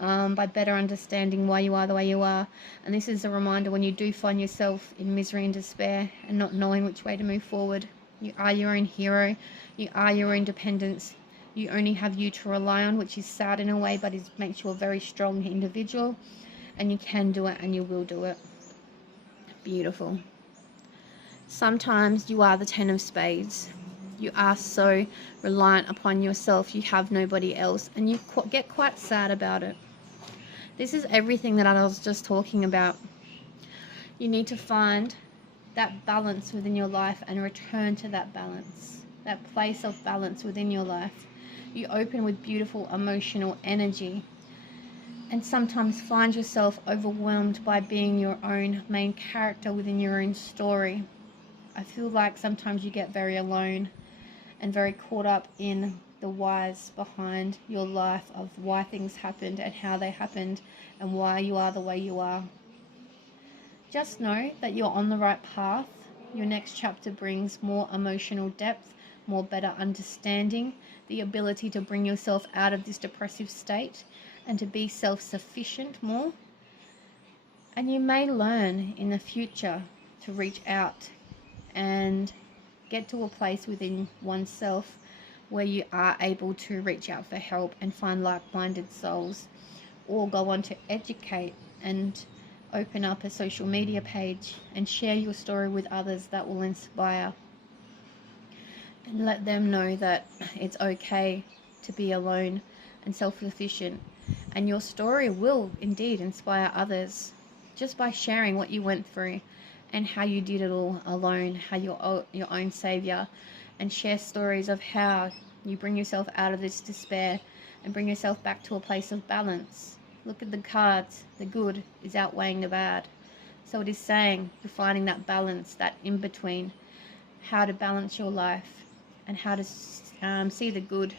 by better understanding why you are the way you are. And this is a reminder, when you do find yourself in misery and despair and not knowing which way to move forward, you are your own hero, you are your own dependence, you only have you to rely on, which is sad in a way, but it makes you a very strong individual, and you can do it, and you will do it. Beautiful. Sometimes you are the 10 of spades. You are so reliant upon yourself, you have nobody else, and you get quite sad about it. This is everything that I was just talking about. You need to find that balance within your life and return to that balance, that place of balance within your life. You open with beautiful emotional energy, and sometimes find yourself overwhelmed by being your own main character within your own story. I feel like sometimes you get very alone and very caught up in the whys behind your life, of why things happened and how they happened and why you are the way you are. Just know that you're on the right path. Your next chapter brings more emotional depth, more better understanding, the ability to bring yourself out of this depressive state and to be self-sufficient more. And you may learn in the future to reach out and get to a place within oneself where you are able to reach out for help and find like-minded souls, or go on to educate and open up a social media page and share your story with others that will inspire, and let them know that it's okay to be alone and self-sufficient, and your story will indeed inspire others just by sharing what you went through and how you did it all alone, how you're your own savior, and share stories of how you bring yourself out of this despair and bring yourself back to a place of balance. Look at the cards. The good is outweighing the bad. So it is saying you're finding that balance, that in-between, how to balance your life and how to see the good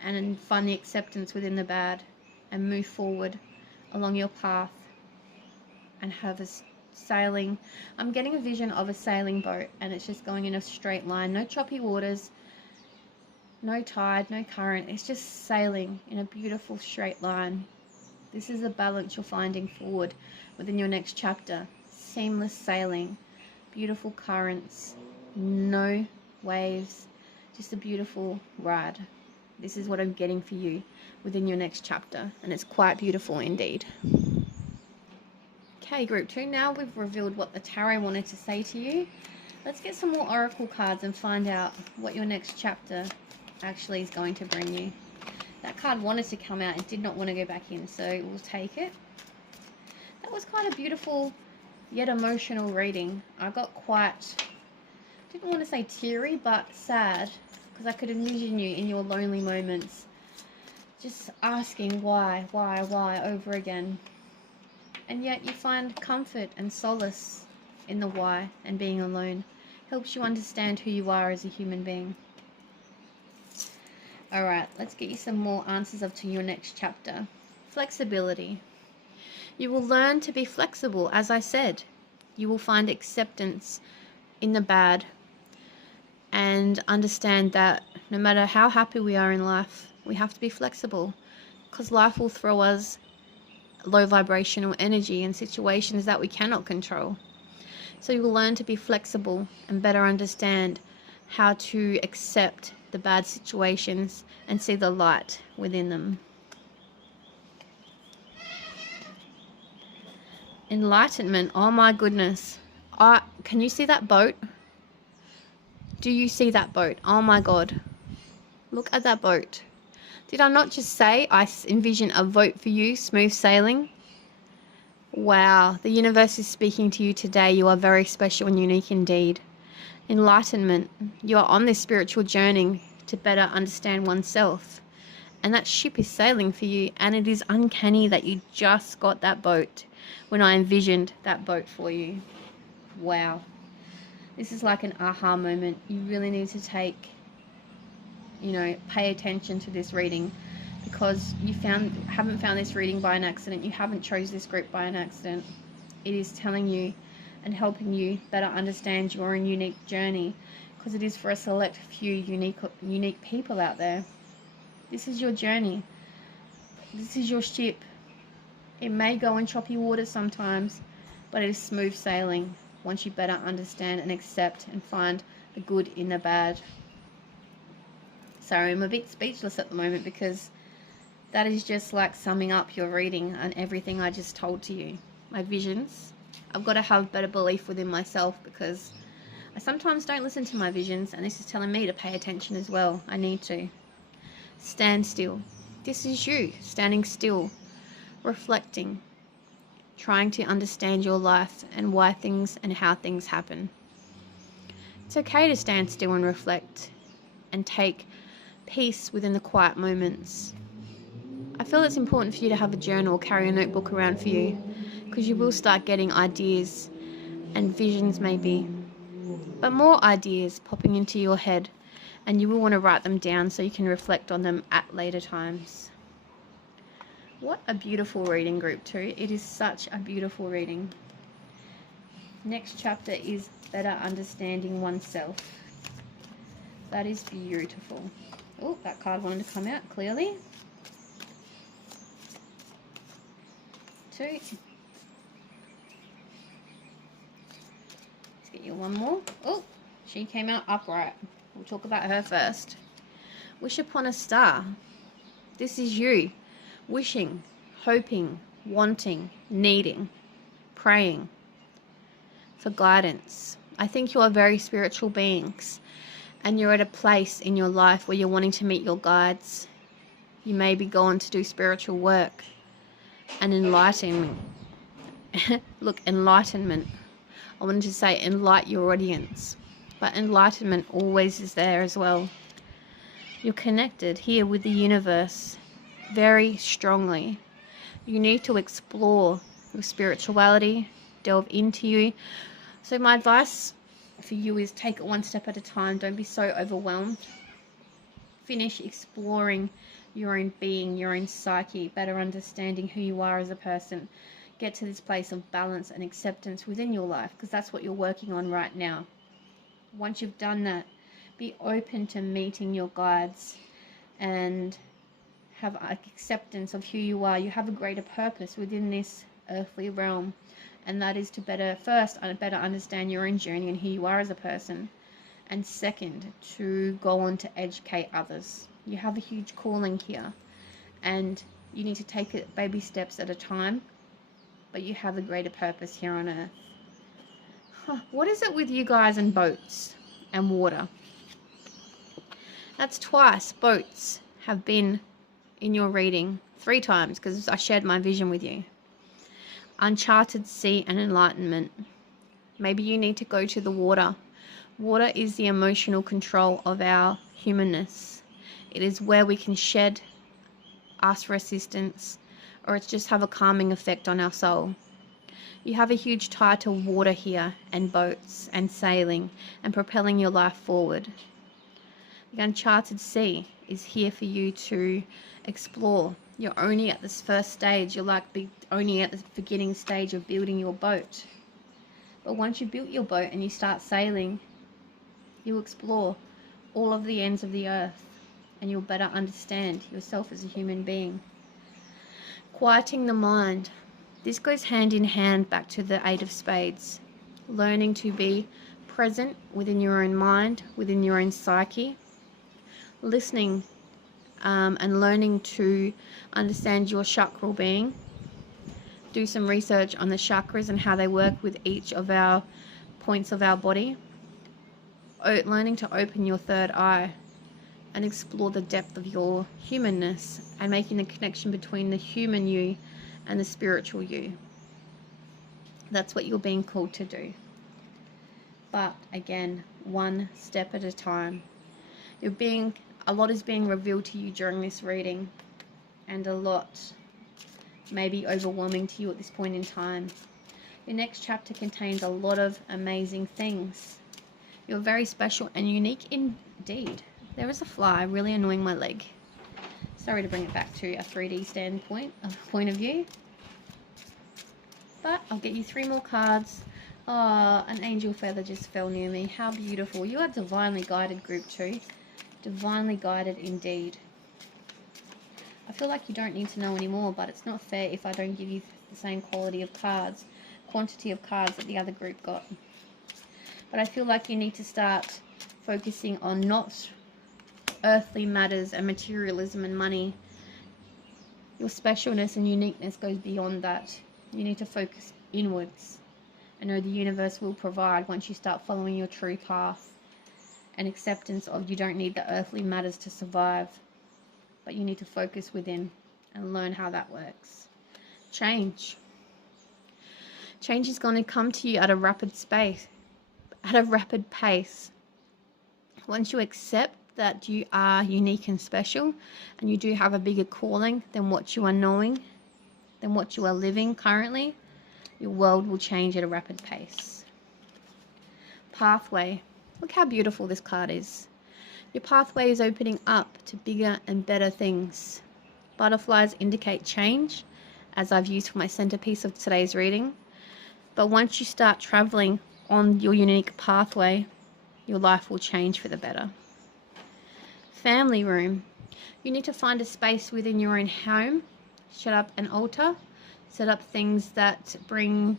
and find the acceptance within the bad and move forward along your path and have a sailing. I'm getting a vision of a sailing boat, and it's just going in a straight line. No choppy waters, no tide, no current. It's just sailing in a beautiful straight line. This is the balance you're finding forward within your next chapter. Seamless sailing, beautiful currents, no waves, just a beautiful ride. This is what I'm getting for you within your next chapter, and it's quite beautiful indeed. Okay, group 2, now we've revealed what the tarot wanted to say to you. Let's get some more oracle cards and find out what your next chapter actually is going to bring you. That card wanted to come out and did not want to go back in, so we'll take it. That was quite a beautiful yet emotional reading. I got quite, didn't want to say teary, but sad, because I could envision you in your lonely moments, just asking why over again. And yet you find comfort and solace in the why, and being alone helps you understand who you are as a human being. Alright, let's get you some more answers up to your next chapter. Flexibility. You will learn to be flexible, as I said. You will find acceptance in the bad and understand that no matter how happy we are in life, we have to be flexible, because life will throw us low vibrational energy and situations that we cannot control. So you will learn to be flexible and better understand how to accept the bad situations and see the light within them. Enlightenment, oh my goodness. Can you see that boat? Do you see that boat? Oh my God. Look at that boat. Did I not just say I envision a boat for you, smooth sailing? Wow, the universe is speaking to you today. You are very special and unique indeed. Enlightenment, you are on this spiritual journey to better understand oneself. And that ship is sailing for you, and it is uncanny that you just got that boat when I envisioned that boat for you. Wow. This is like an aha moment. You really need to pay attention to this reading, because you haven't found this reading by an accident. You haven't chose this group by an accident. It is telling you and helping you better understand your own unique journey, because it is for a select few unique people out there. This is your journey. This is your ship. It may go in choppy waters sometimes, but it is smooth sailing once you better understand and accept and find the good in the bad. Sorry, I'm a bit speechless at the moment, because that is just like summing up your reading and everything I just told to you. My visions. I've got to have better belief within myself, because I sometimes don't listen to my visions, and this is telling me to pay attention as well. I need to. Stand still. This is you, standing still, reflecting, trying to understand your life and why things and how things happen. It's okay to stand still and reflect and take peace within the quiet moments. I feel it's important for you to have a journal or carry a notebook around for you, because you will start getting ideas and visions maybe, but more ideas popping into your head, and you will want to write them down so you can reflect on them at later times. What a beautiful reading, group 2. It is such a beautiful reading. Next chapter is better understanding oneself. That is beautiful. Oh, that card wanted to come out clearly. 2. Let's get you one more. Oh, she came out upright. We'll talk about her first. Wish upon a star. This is you. Wishing, hoping, wanting, needing, praying for guidance. I think you are very spiritual beings, and you're at a place in your life where you're wanting to meet your guides. You may be going to do spiritual work and enlightenment. Look, enlightenment. I wanted to say enlighten your audience, but enlightenment always is there as well. You're connected here with the universe very strongly. You need to explore your spirituality, delve into you. So my advice for you is take it one step at a time. Don't be so overwhelmed. Finish exploring your own being, your own psyche, better understanding who you are as a person. Get to this place of balance and acceptance within your life, because that's what you're working on right now. Once you've done that, be open to meeting your guides and have acceptance of who you are. You have a greater purpose within this earthly realm, and that is to better understand your own journey and who you are as a person, and second, to go on to educate others. You have a huge calling here, and you need to take it baby steps at a time, but you have a greater purpose here on earth. What is it with you guys and boats and water? That's twice boats have been in your reading, 3 times, because I shared my vision with you. Uncharted sea and enlightenment. Maybe you need to go to the water. Water is the emotional control of our humanness. It is where we can shed, ask for assistance, or it's just have a calming effect on our soul. You have a huge tie to water here, and boats and sailing and propelling your life forward. The uncharted sea is here for you to explore. You're only at this first stage. You're only at the beginning stage of building your boat. But once you've built your boat and you start sailing, you'll explore all of the ends of the earth, and you'll better understand yourself as a human being. Quieting the mind. This goes hand in hand back to the Eight of Spades. Learning to be present within your own mind, within your own psyche. Listening and learning to understand your chakral being. Do some research on the chakras and how they work with each of our points of our body. Learning to open your third eye and explore the depth of your humanness and making the connection between the human you and the spiritual you. That's what you're being called to do. But again, one step at a time. A lot is being revealed to you during this reading, and a lot may be overwhelming to you at this point in time. Your next chapter contains a lot of amazing things. You're very special and unique indeed. There is a fly really annoying my leg. Sorry to bring it back to a 3D standpoint, point of view. But I'll get you 3 more cards. Oh, an angel feather just fell near me. How beautiful. You are divinely guided, group 2. Divinely guided indeed. I feel like you don't need to know anymore, but it's not fair if I don't give you the same quantity of cards that the other group got. But I feel like you need to start focusing on not earthly matters and materialism and money. Your specialness and uniqueness goes beyond that. You need to focus inwards. I know the universe will provide once you start following your true path and acceptance of you don't need the earthly matters to survive, but you need to focus within and learn how that works. Change is going to come to you at a rapid pace. Once you accept that you are unique and special and you do have a bigger calling than what you are knowing, than what you are living currently, your world will change at a rapid pace. Pathway. Look how beautiful this card is. Your pathway is opening up to bigger and better things. Butterflies indicate change, as I've used for my centerpiece of today's reading. But once you start traveling on your unique pathway, your life will change for the better. Family room. You need to find a space within your own home. Set up an altar. Set up things that bring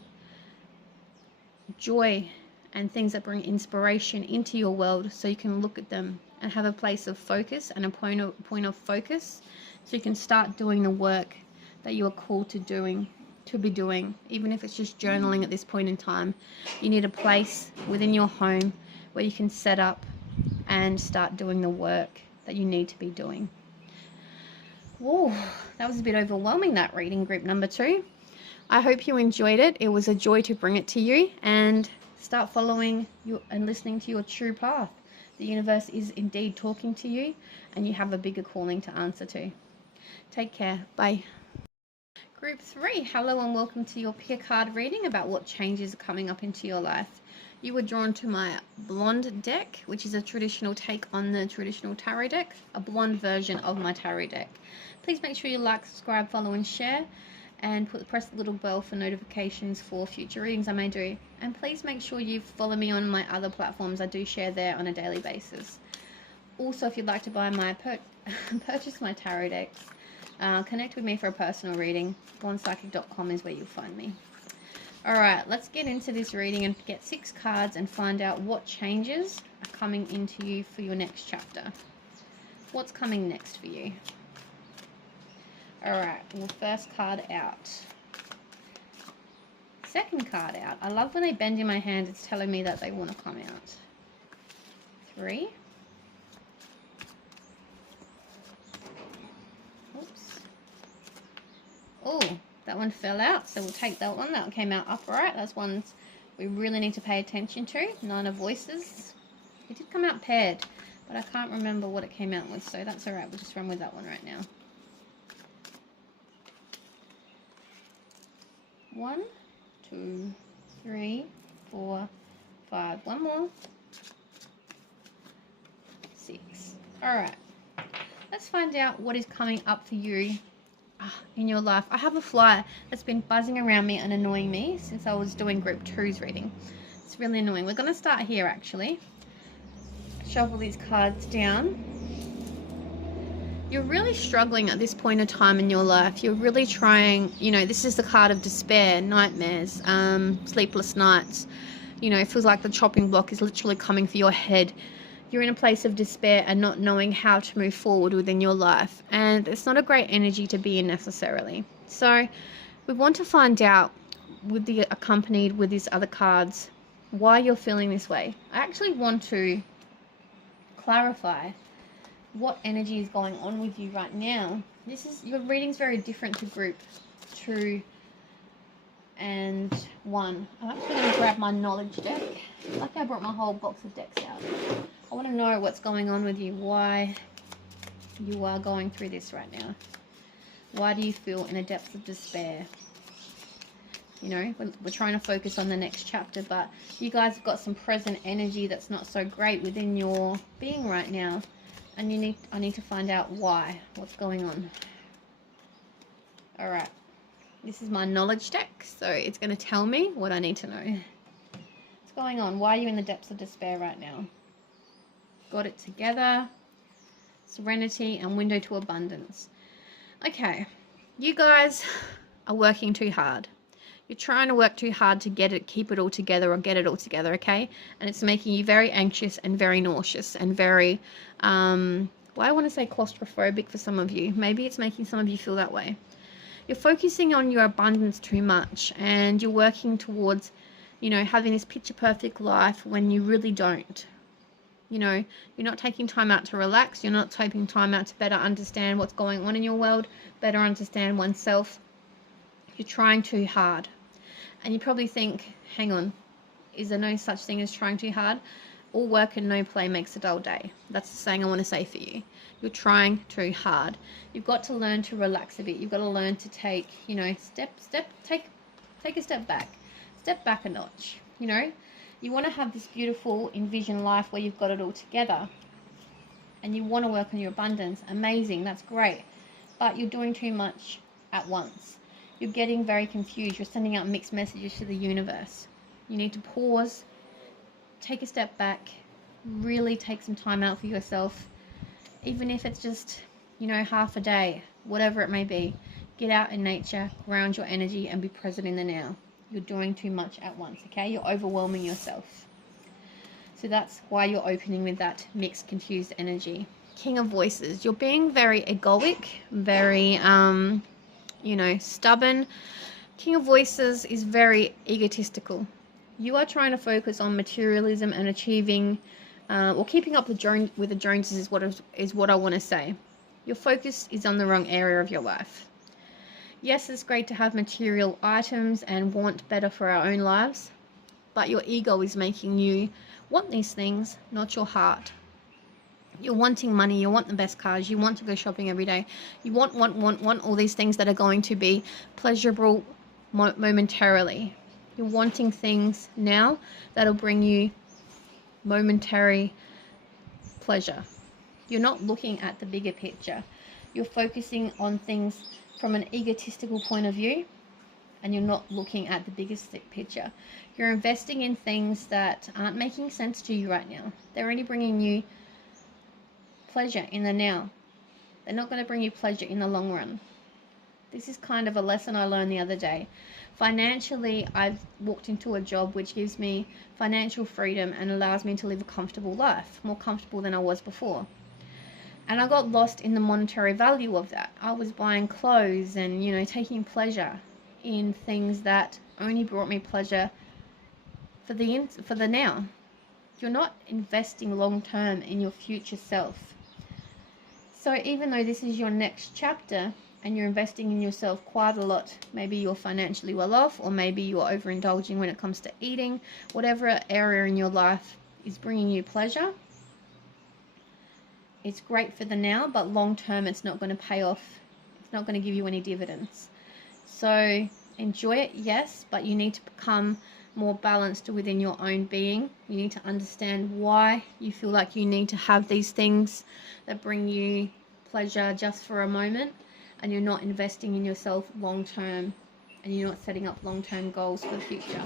joy and things that bring inspiration into your world so you can look at them and have a place of focus and a point of focus so you can start doing the work that you are called to be doing, even if it's just journaling at this point in time. You need a place within your home where you can set up and start doing the work that you need to be doing. Whoa, that was a bit overwhelming, that reading, group number 2. I hope you enjoyed it. It was a joy to bring it to you, and start following you and listening to your true path. The universe is indeed talking to you, and you have a bigger calling to answer to. Take care. Bye. Group 3, hello and welcome to your pick a card reading about what changes are coming up into your life. You were drawn to my blonde deck, which is a traditional take on the traditional tarot deck, a blonde version of my tarot deck. Please make sure you like, subscribe, follow and share, and press the little bell for notifications for future readings I may do. And please make sure you follow me on my other platforms. I do share there on a daily basis. Also, if you'd like to buy my purchase my tarot decks, connect with me for a personal reading. Blondepsychic.com is where you'll find me. Alright, let's get into this reading and get 6 cards and find out what changes are coming into you for your next chapter. What's coming next for you? Alright, well, first card out. Second card out. I love when they bend in my hand, it's telling me that they want to come out. 3. Oops. Oh, that one fell out, so we'll take that one. That one came out upright. That's ones we really need to pay attention to. 9 of Voices. It did come out paired, but I can't remember what it came out with, so that's alright. We'll just run with that one right now. 1, 2, 3, 4, 5. One more. 6. Alright. Let's find out what is coming up for you in your life. I have a fly that's been buzzing around me and annoying me since I was doing group 2's reading. It's really annoying. We're going to start here actually. Shuffle these cards down. You're really struggling at this point in time in your life. You're really trying, you know, this is the card of despair, nightmares, sleepless nights. You know, it feels like the chopping block is literally coming for your head. You're in a place of despair and not knowing how to move forward within your life. And it's not a great energy to be in necessarily. So we want to find out, with the accompanied with these other cards, why you're feeling this way. I actually want to clarify what energy is going on with you right now. This is, your reading's very different to group 2 and 1. I'm actually going to grab my knowledge deck. Like I brought my whole box of decks out. I want to know what's going on with you, why you are going through this right now. Why do you feel in the depths of despair? You know, we're trying to focus on the next chapter, but you guys have got some present energy that's not so great within your being right now. And I need to find out why, what's going on. All right. This is my knowledge deck, so it's going to tell me what I need to know. What's going on? Why are you in the depths of despair right now? Got it together. Serenity and window to abundance. Okay. You guys are working too hard. You're trying to work too hard to get it, keep it all together or get it all together, okay? And it's making you very anxious and very nauseous and very, well, I want to say claustrophobic for some of you. Maybe it's making some of you feel that way. You're focusing on your abundance too much and you're working towards, you know, having this picture perfect life when you really don't. You know, you're not taking time out to relax. You're not taking time out to better understand what's going on in your world, better understand oneself. You're trying too hard. And you probably think, hang on, is there no such thing as trying too hard? All work and no play makes a dull day. That's the saying I want to say for you. You're trying too hard. You've got to learn to relax a bit. You've got to learn to take, you know, take a step back. Step back a notch, you know. You want to have this beautiful envisioned life where you've got it all together. And you want to work on your abundance. Amazing, that's great. But you're doing too much at once. You're getting very confused. You're sending out mixed messages to the universe. You need to pause, take a step back, really take some time out for yourself. Even if it's just, you know, half a day, whatever it may be. Get out in nature, ground your energy, and be present in the now. You're doing too much at once, okay? You're overwhelming yourself. So that's why you're opening with that mixed, confused energy. King of Voices. You're being very egoic, very, you know, stubborn. King of Voices is very egotistical. You are trying to focus on materialism and achieving, or keeping up with the Joneses is what I want to say. Your focus is on the wrong area of your life. Yes, it's great to have material items and want better for our own lives, but your ego is making you want these things, not your heart. You're wanting money, you want the best cars, you want to go shopping every day. You want all these things that are going to be pleasurable momentarily. You're wanting things now that'll bring you momentary pleasure. You're not looking at the bigger picture. You're focusing on things from an egotistical point of view, and you're not looking at the biggest picture. You're investing in things that aren't making sense to you right now. They're only bringing you pleasure in the now. They're not going to bring you pleasure in the long run. This is kind of a lesson I learned the other day. Financially, I've walked into a job which gives me financial freedom and allows me to live a comfortable life, more comfortable than I was before. And I got lost in the monetary value of that. I was buying clothes and, you know, taking pleasure in things that only brought me pleasure for the now. You're not investing long term in your future self. So even though this is your next chapter and you're investing in yourself quite a lot, maybe you're financially well off, or maybe you're overindulging when it comes to eating, whatever area in your life is bringing you pleasure, it's great for the now, but long term it's not going to pay off. It's not going to give you any dividends. So enjoy it, yes, but you need to become more balanced within your own being. You need to understand why you feel like you need to have these things that bring you pleasure just for a moment, and you're not investing in yourself long term, and you're not setting up long term goals for the future.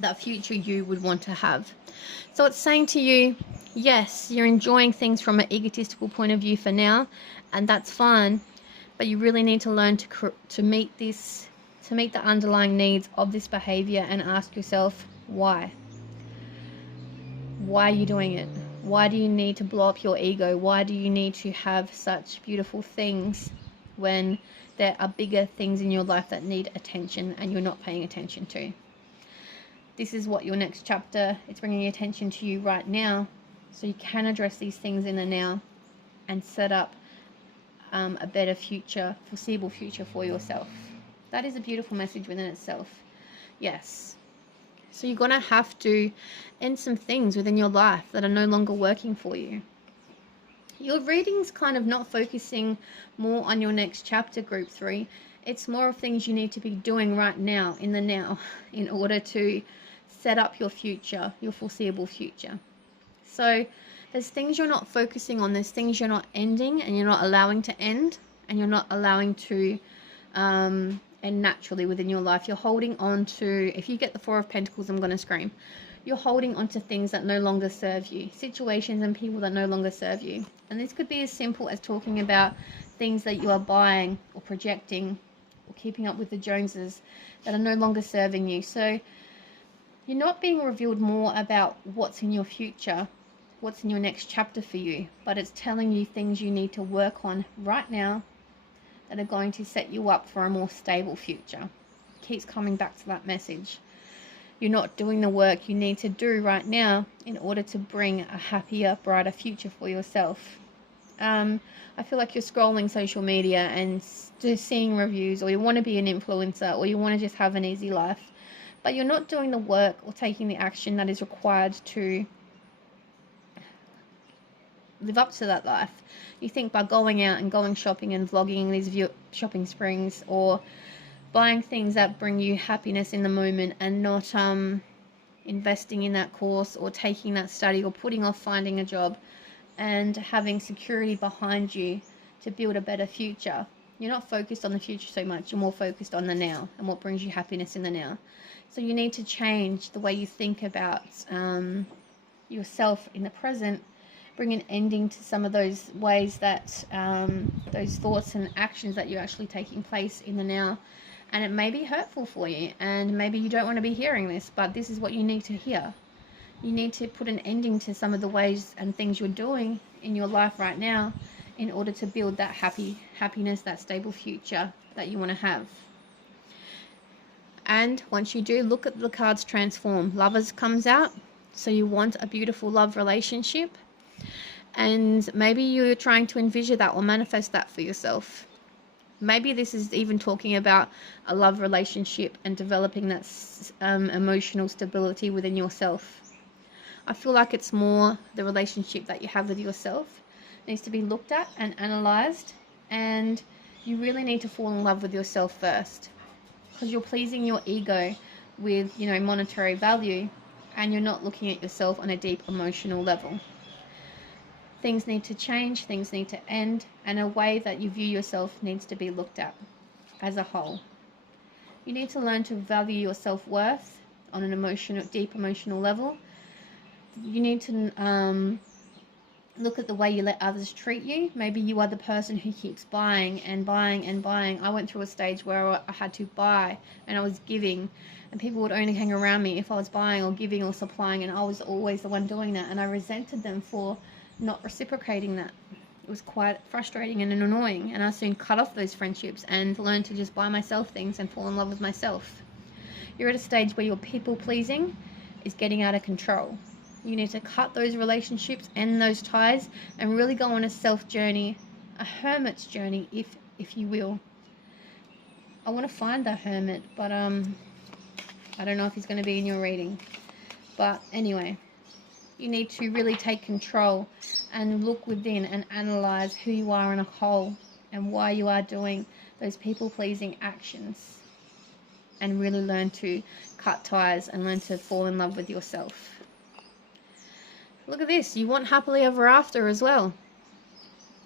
That future you would want to have. So it's saying to you, Yes, you're enjoying things from an egotistical point of view for now, and that's fine, but you really need to learn to meet the underlying needs of this behavior and ask yourself why. Why are you doing it? Why do you need to blow up your ego? Why do you need to have such beautiful things when there are bigger things in your life that need attention and you're not paying attention to? This is what your next chapter, it's bringing attention to you right now, so you can address these things in the now and set up a better future, foreseeable future for yourself. That is a beautiful message within itself. Yes. So you're going to have to end some things within your life that are no longer working for you. Your reading's kind of not focusing more on your next chapter, group 3. It's more of things you need to be doing right now, in the now, in order to set up your future, your foreseeable future. So there's things you're not focusing on, there's things you're not ending and you're not allowing to end, and you're not allowing to end naturally within your life. You're holding on to, if you get the 4 of Pentacles, I'm going to scream. You're holding on to things that no longer serve you, situations and people that no longer serve you. And this could be as simple as talking about things that you are buying or projecting or keeping up with the Joneses that are no longer serving you. So you're not being revealed more about what's in your future, what's in your next chapter for you, but it's telling you things you need to work on right now that are going to set you up for a more stable future. It keeps coming back to that message. You're not doing the work you need to do right now in order to bring a happier, brighter future for yourself. I feel like you're scrolling social media and just seeing reviews, or you want to be an influencer, or you want to just have an easy life, but you're not doing the work or taking the action that is required to live up to that life. You think by going out and going shopping and vlogging these shopping sprees, or buying things that bring you happiness in the moment, and not investing in that course or taking that study or putting off finding a job and having security behind you to build a better future. You're not focused on the future so much, you're more focused on the now and what brings you happiness in the now. So you need to change the way you think about yourself in the present, bring an ending to some of those ways that those thoughts and actions that you're actually taking place in the now. And it may be hurtful for you, and maybe you don't want to be hearing this, but this is what you need to hear. You need to put an ending to some of the ways and things you're doing in your life right now in order to build that happiness, that stable future that you want to have. And once you do, look at the cards transform. Lovers comes out, so you want a beautiful love relationship, and maybe you're trying to envision that or manifest that for yourself. Maybe this is even talking about a love relationship and developing that emotional stability within yourself. I feel like it's more the relationship that you have with yourself needs to be looked at and analyzed, and you really need to fall in love with yourself first, because you're pleasing your ego with, monetary value, and you're not looking at yourself on a deep emotional level. Things need to change, things need to end, and a way that you view yourself needs to be looked at as a whole. You need to learn to value your self-worth on an deep emotional level. You need to look at the way you let others treat you. Maybe you are the person who keeps buying and buying and buying. I went through a stage where I had to buy and I was giving, and people would only hang around me if I was buying or giving or supplying, and I was always the one doing that, and I resented them for not reciprocating that. It was quite frustrating and annoying, and I soon cut off those friendships and learned to just buy myself things and fall in love with myself. You're at a stage where your people pleasing is getting out of control. You need to cut those relationships, end those ties, and really go on a self journey, a hermit's journey, if you will. I want to find the hermit, but I don't know if he's going to be in your reading. But anyway, you need to really take control and look within and analyze who you are in a whole and why you are doing those people-pleasing actions, and really learn to cut ties and learn to fall in love with yourself. Look at this. You want happily ever after as well.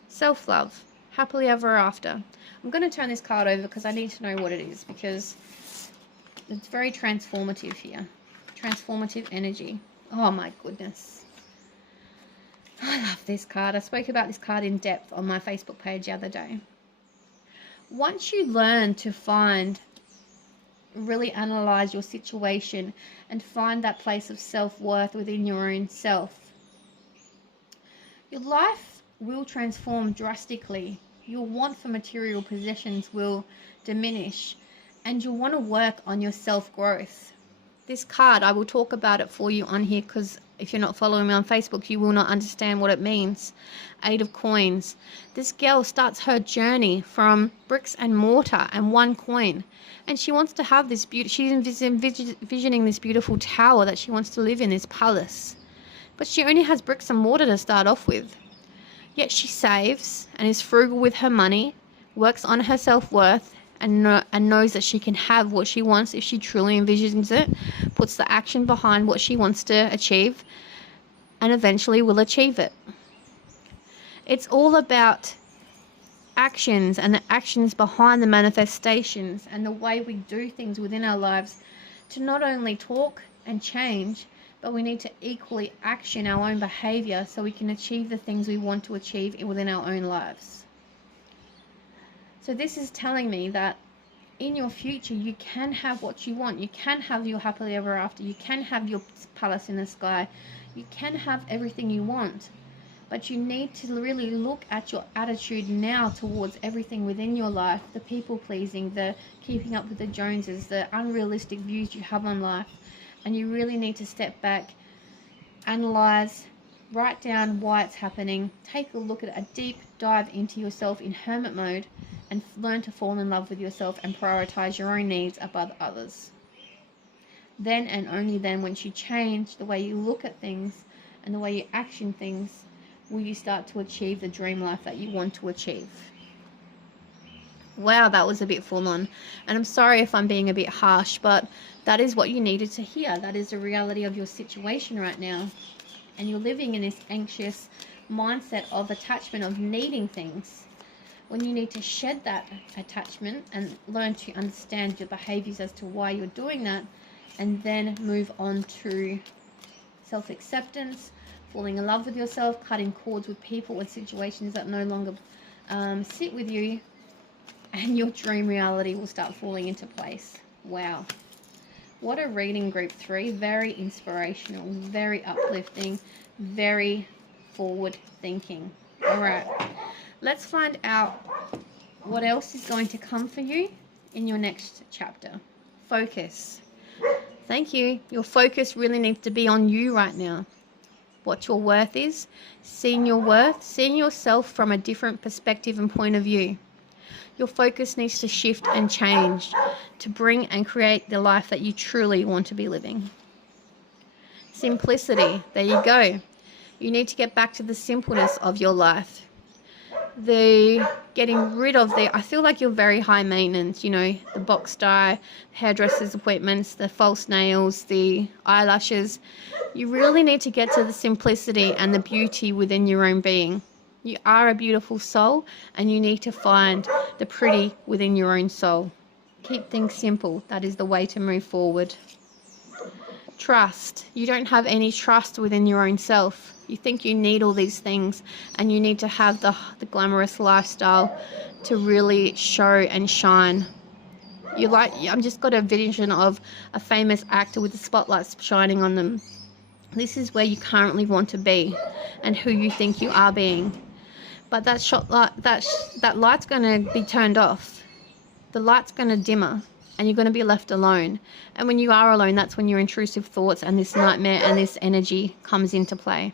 Self-love. Happily ever after. I'm going to turn this card over because I need to know what it is, because it's very transformative here. Transformative energy. Oh my goodness. I love this card. I spoke about this card in depth on my Facebook page the other day. Once you learn to really analyze your situation and find that place of self-worth within your own self, your life will transform drastically. Your want for material possessions will diminish, and you'll want to work on your self-growth. This card, I will talk about it for you on here, because if you're not following me on Facebook, you will not understand what it means. 8 of Coins. This girl starts her journey from bricks and mortar and 1 coin. And she wants to have this she's envisioning this beautiful tower that she wants to live in, this palace. But she only has bricks and mortar to start off with. Yet she saves and is frugal with her money, works on her self-worth, and knows that she can have what she wants if she truly envisions it, puts the action behind what she wants to achieve, and eventually will achieve it. It's all about actions, and the actions behind the manifestations, and the way we do things within our lives to not only talk and change, but we need to equally action our own behavior so we can achieve the things we want to achieve within our own lives. So this is telling me that in your future, you can have what you want. You can have your happily ever after. You can have your palace in the sky. You can have everything you want. But you need to really look at your attitude now towards everything within your life, the people pleasing, the keeping up with the Joneses, the unrealistic views you have on life. And you really need to step back, analyze, write down why it's happening, take a look at a deep dive into yourself in hermit mode, and learn to fall in love with yourself and prioritize your own needs above others. Then and only then, once you change the way you look at things and the way you action things, will you start to achieve the dream life that you want to achieve. Wow, that was a bit full on. And I'm sorry if I'm being a bit harsh, but that is what you needed to hear. That is the reality of your situation right now. And you're living in this anxious mindset of attachment, of needing things, when you need to shed that attachment and learn to understand your behaviors as to why you're doing that, and then move on to self-acceptance, falling in love with yourself, cutting cords with people and situations that no longer sit with you, and your dream reality will start falling into place. Wow. What a reading, Group 3. Very inspirational, very uplifting, very forward thinking. All right. Let's find out what else is going to come for you in your next chapter. Focus. Thank you. Your focus really needs to be on you right now. What your worth is, seeing your worth, seeing yourself from a different perspective and point of view. Your focus needs to shift and change to bring and create the life that you truly want to be living. Simplicity. There you go. You need to get back to the simpleness of your life. The getting rid of I feel like you're very high maintenance, the box dye, hairdresser's appointments, the false nails, the eyelashes. You really need to get to the simplicity and the beauty within your own being. You are a beautiful soul, and you need to find the pretty within your own soul. Keep things simple. That is the way to move forward. Trust. You don't have any trust within your own self. You think you need all these things, and you need to have the glamorous lifestyle to really show and shine. I'm just got a vision of a famous actor with the spotlights shining on them. This is where you currently want to be and who you think you are being. But that light's going to be turned off. The light's going to dimmer, and you're going to be left alone. And when you are alone, that's when your intrusive thoughts and this nightmare and this energy comes into play.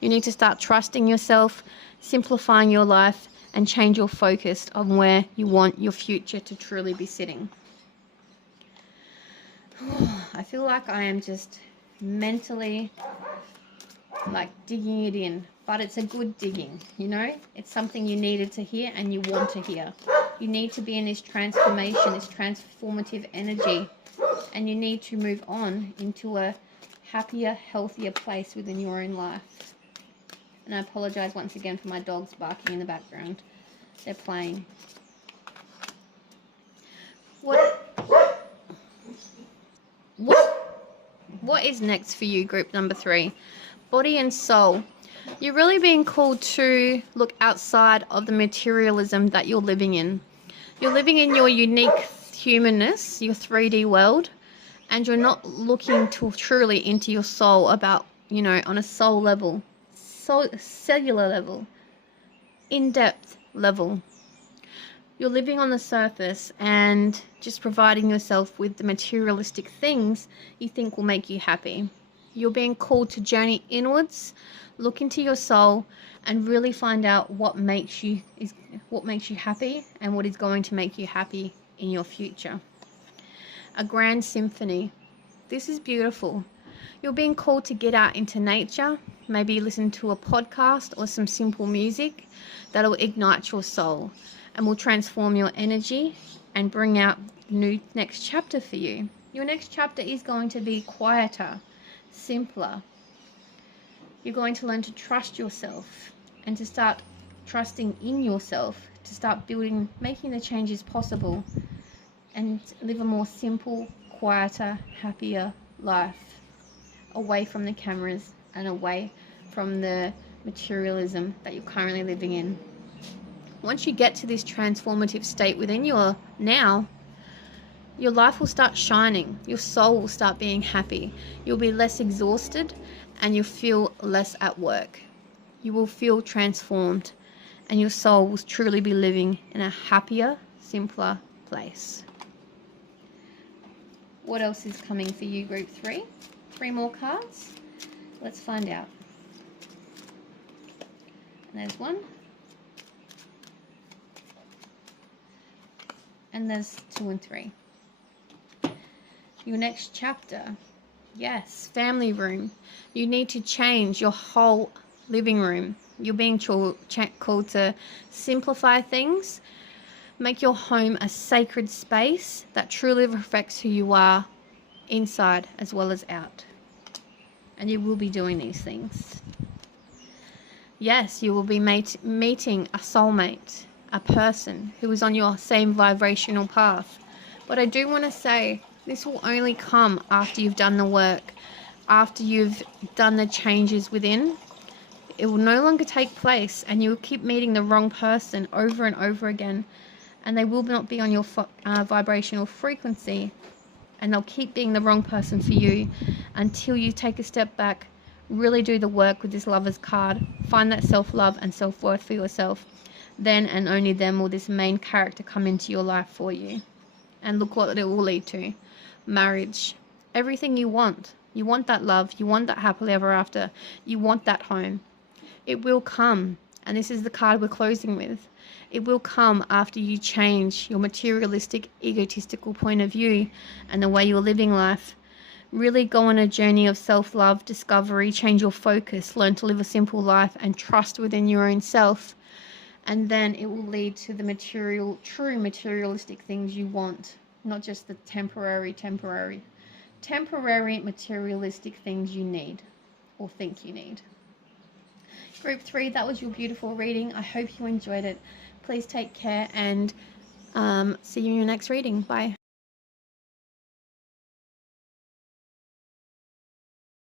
You need to start trusting yourself, simplifying your life, and change your focus on where you want your future to truly be sitting. I feel like I am just mentally digging it in, but it's a good digging, It's something you needed to hear and you want to hear. You need to be in this transformation, this transformative energy, and you need to move on into a happier, healthier place within your own life. And I apologize once again for my dogs barking in the background. They're playing. What is next for you, group number 3? Body and soul. You're really being called to look outside of the materialism that you're living in. You're living in your unique humanness, your 3D world, and you're not looking truly into your soul about, on a soul level, cellular level, in-depth level. You're living on the surface and just providing yourself with the materialistic things you think will make you happy. You're being called to journey inwards, look into your soul, and really find out what makes you happy and what is going to make you happy in your future. A grand symphony. This is beautiful. You're being called to get out into nature, maybe listen to a podcast or some simple music that will ignite your soul and will transform your energy and bring out the next chapter for you. Your next chapter is going to be quieter, simpler. You're going to learn to trust yourself and to start trusting in yourself, to start building, making the changes possible and live a more simple, quieter, happier life, away from the cameras and away from the materialism that you're currently living in. Once you get to this transformative state within your now, your life will start shining. Your soul will start being happy. You'll be less exhausted and you'll feel less at work. You will feel transformed and your soul will truly be living in a happier, simpler place. What else is coming for you, group 3? 3 more cards. Let's find out. And there's 1. And there's 2 and 3. Your next chapter. Yes, family room. You need to change your whole living room. You're being called to simplify things. Make your home a sacred space that truly reflects who you are inside as well as out. And you will be doing these things. Yes, you will be meeting a soulmate, a person who is on your same vibrational path. But I do want to say this will only come after you've done the work, after you've done the changes within. It will no longer take place and you will keep meeting the wrong person over and over again, and they will not be on your vibrational frequency, and they'll keep being the wrong person for you until you take a step back, really do the work with this Lover's card, find that self-love and self-worth for yourself. Then and only then will this main character come into your life for you. And look what it will lead to. Marriage. Everything you want. You want that love. You want that happily ever after. You want that home. It will come. And this is the card we're closing with. It will come after you change your materialistic, egotistical point of view and the way you're living life. Really go on a journey of self-love, discovery, change your focus, learn to live a simple life and trust within your own self. And then it will lead to the true materialistic things you want, not just the temporary materialistic things you need or think you need. Group 3, that was your beautiful reading. I hope you enjoyed it. Please take care and see you in your next reading. Bye.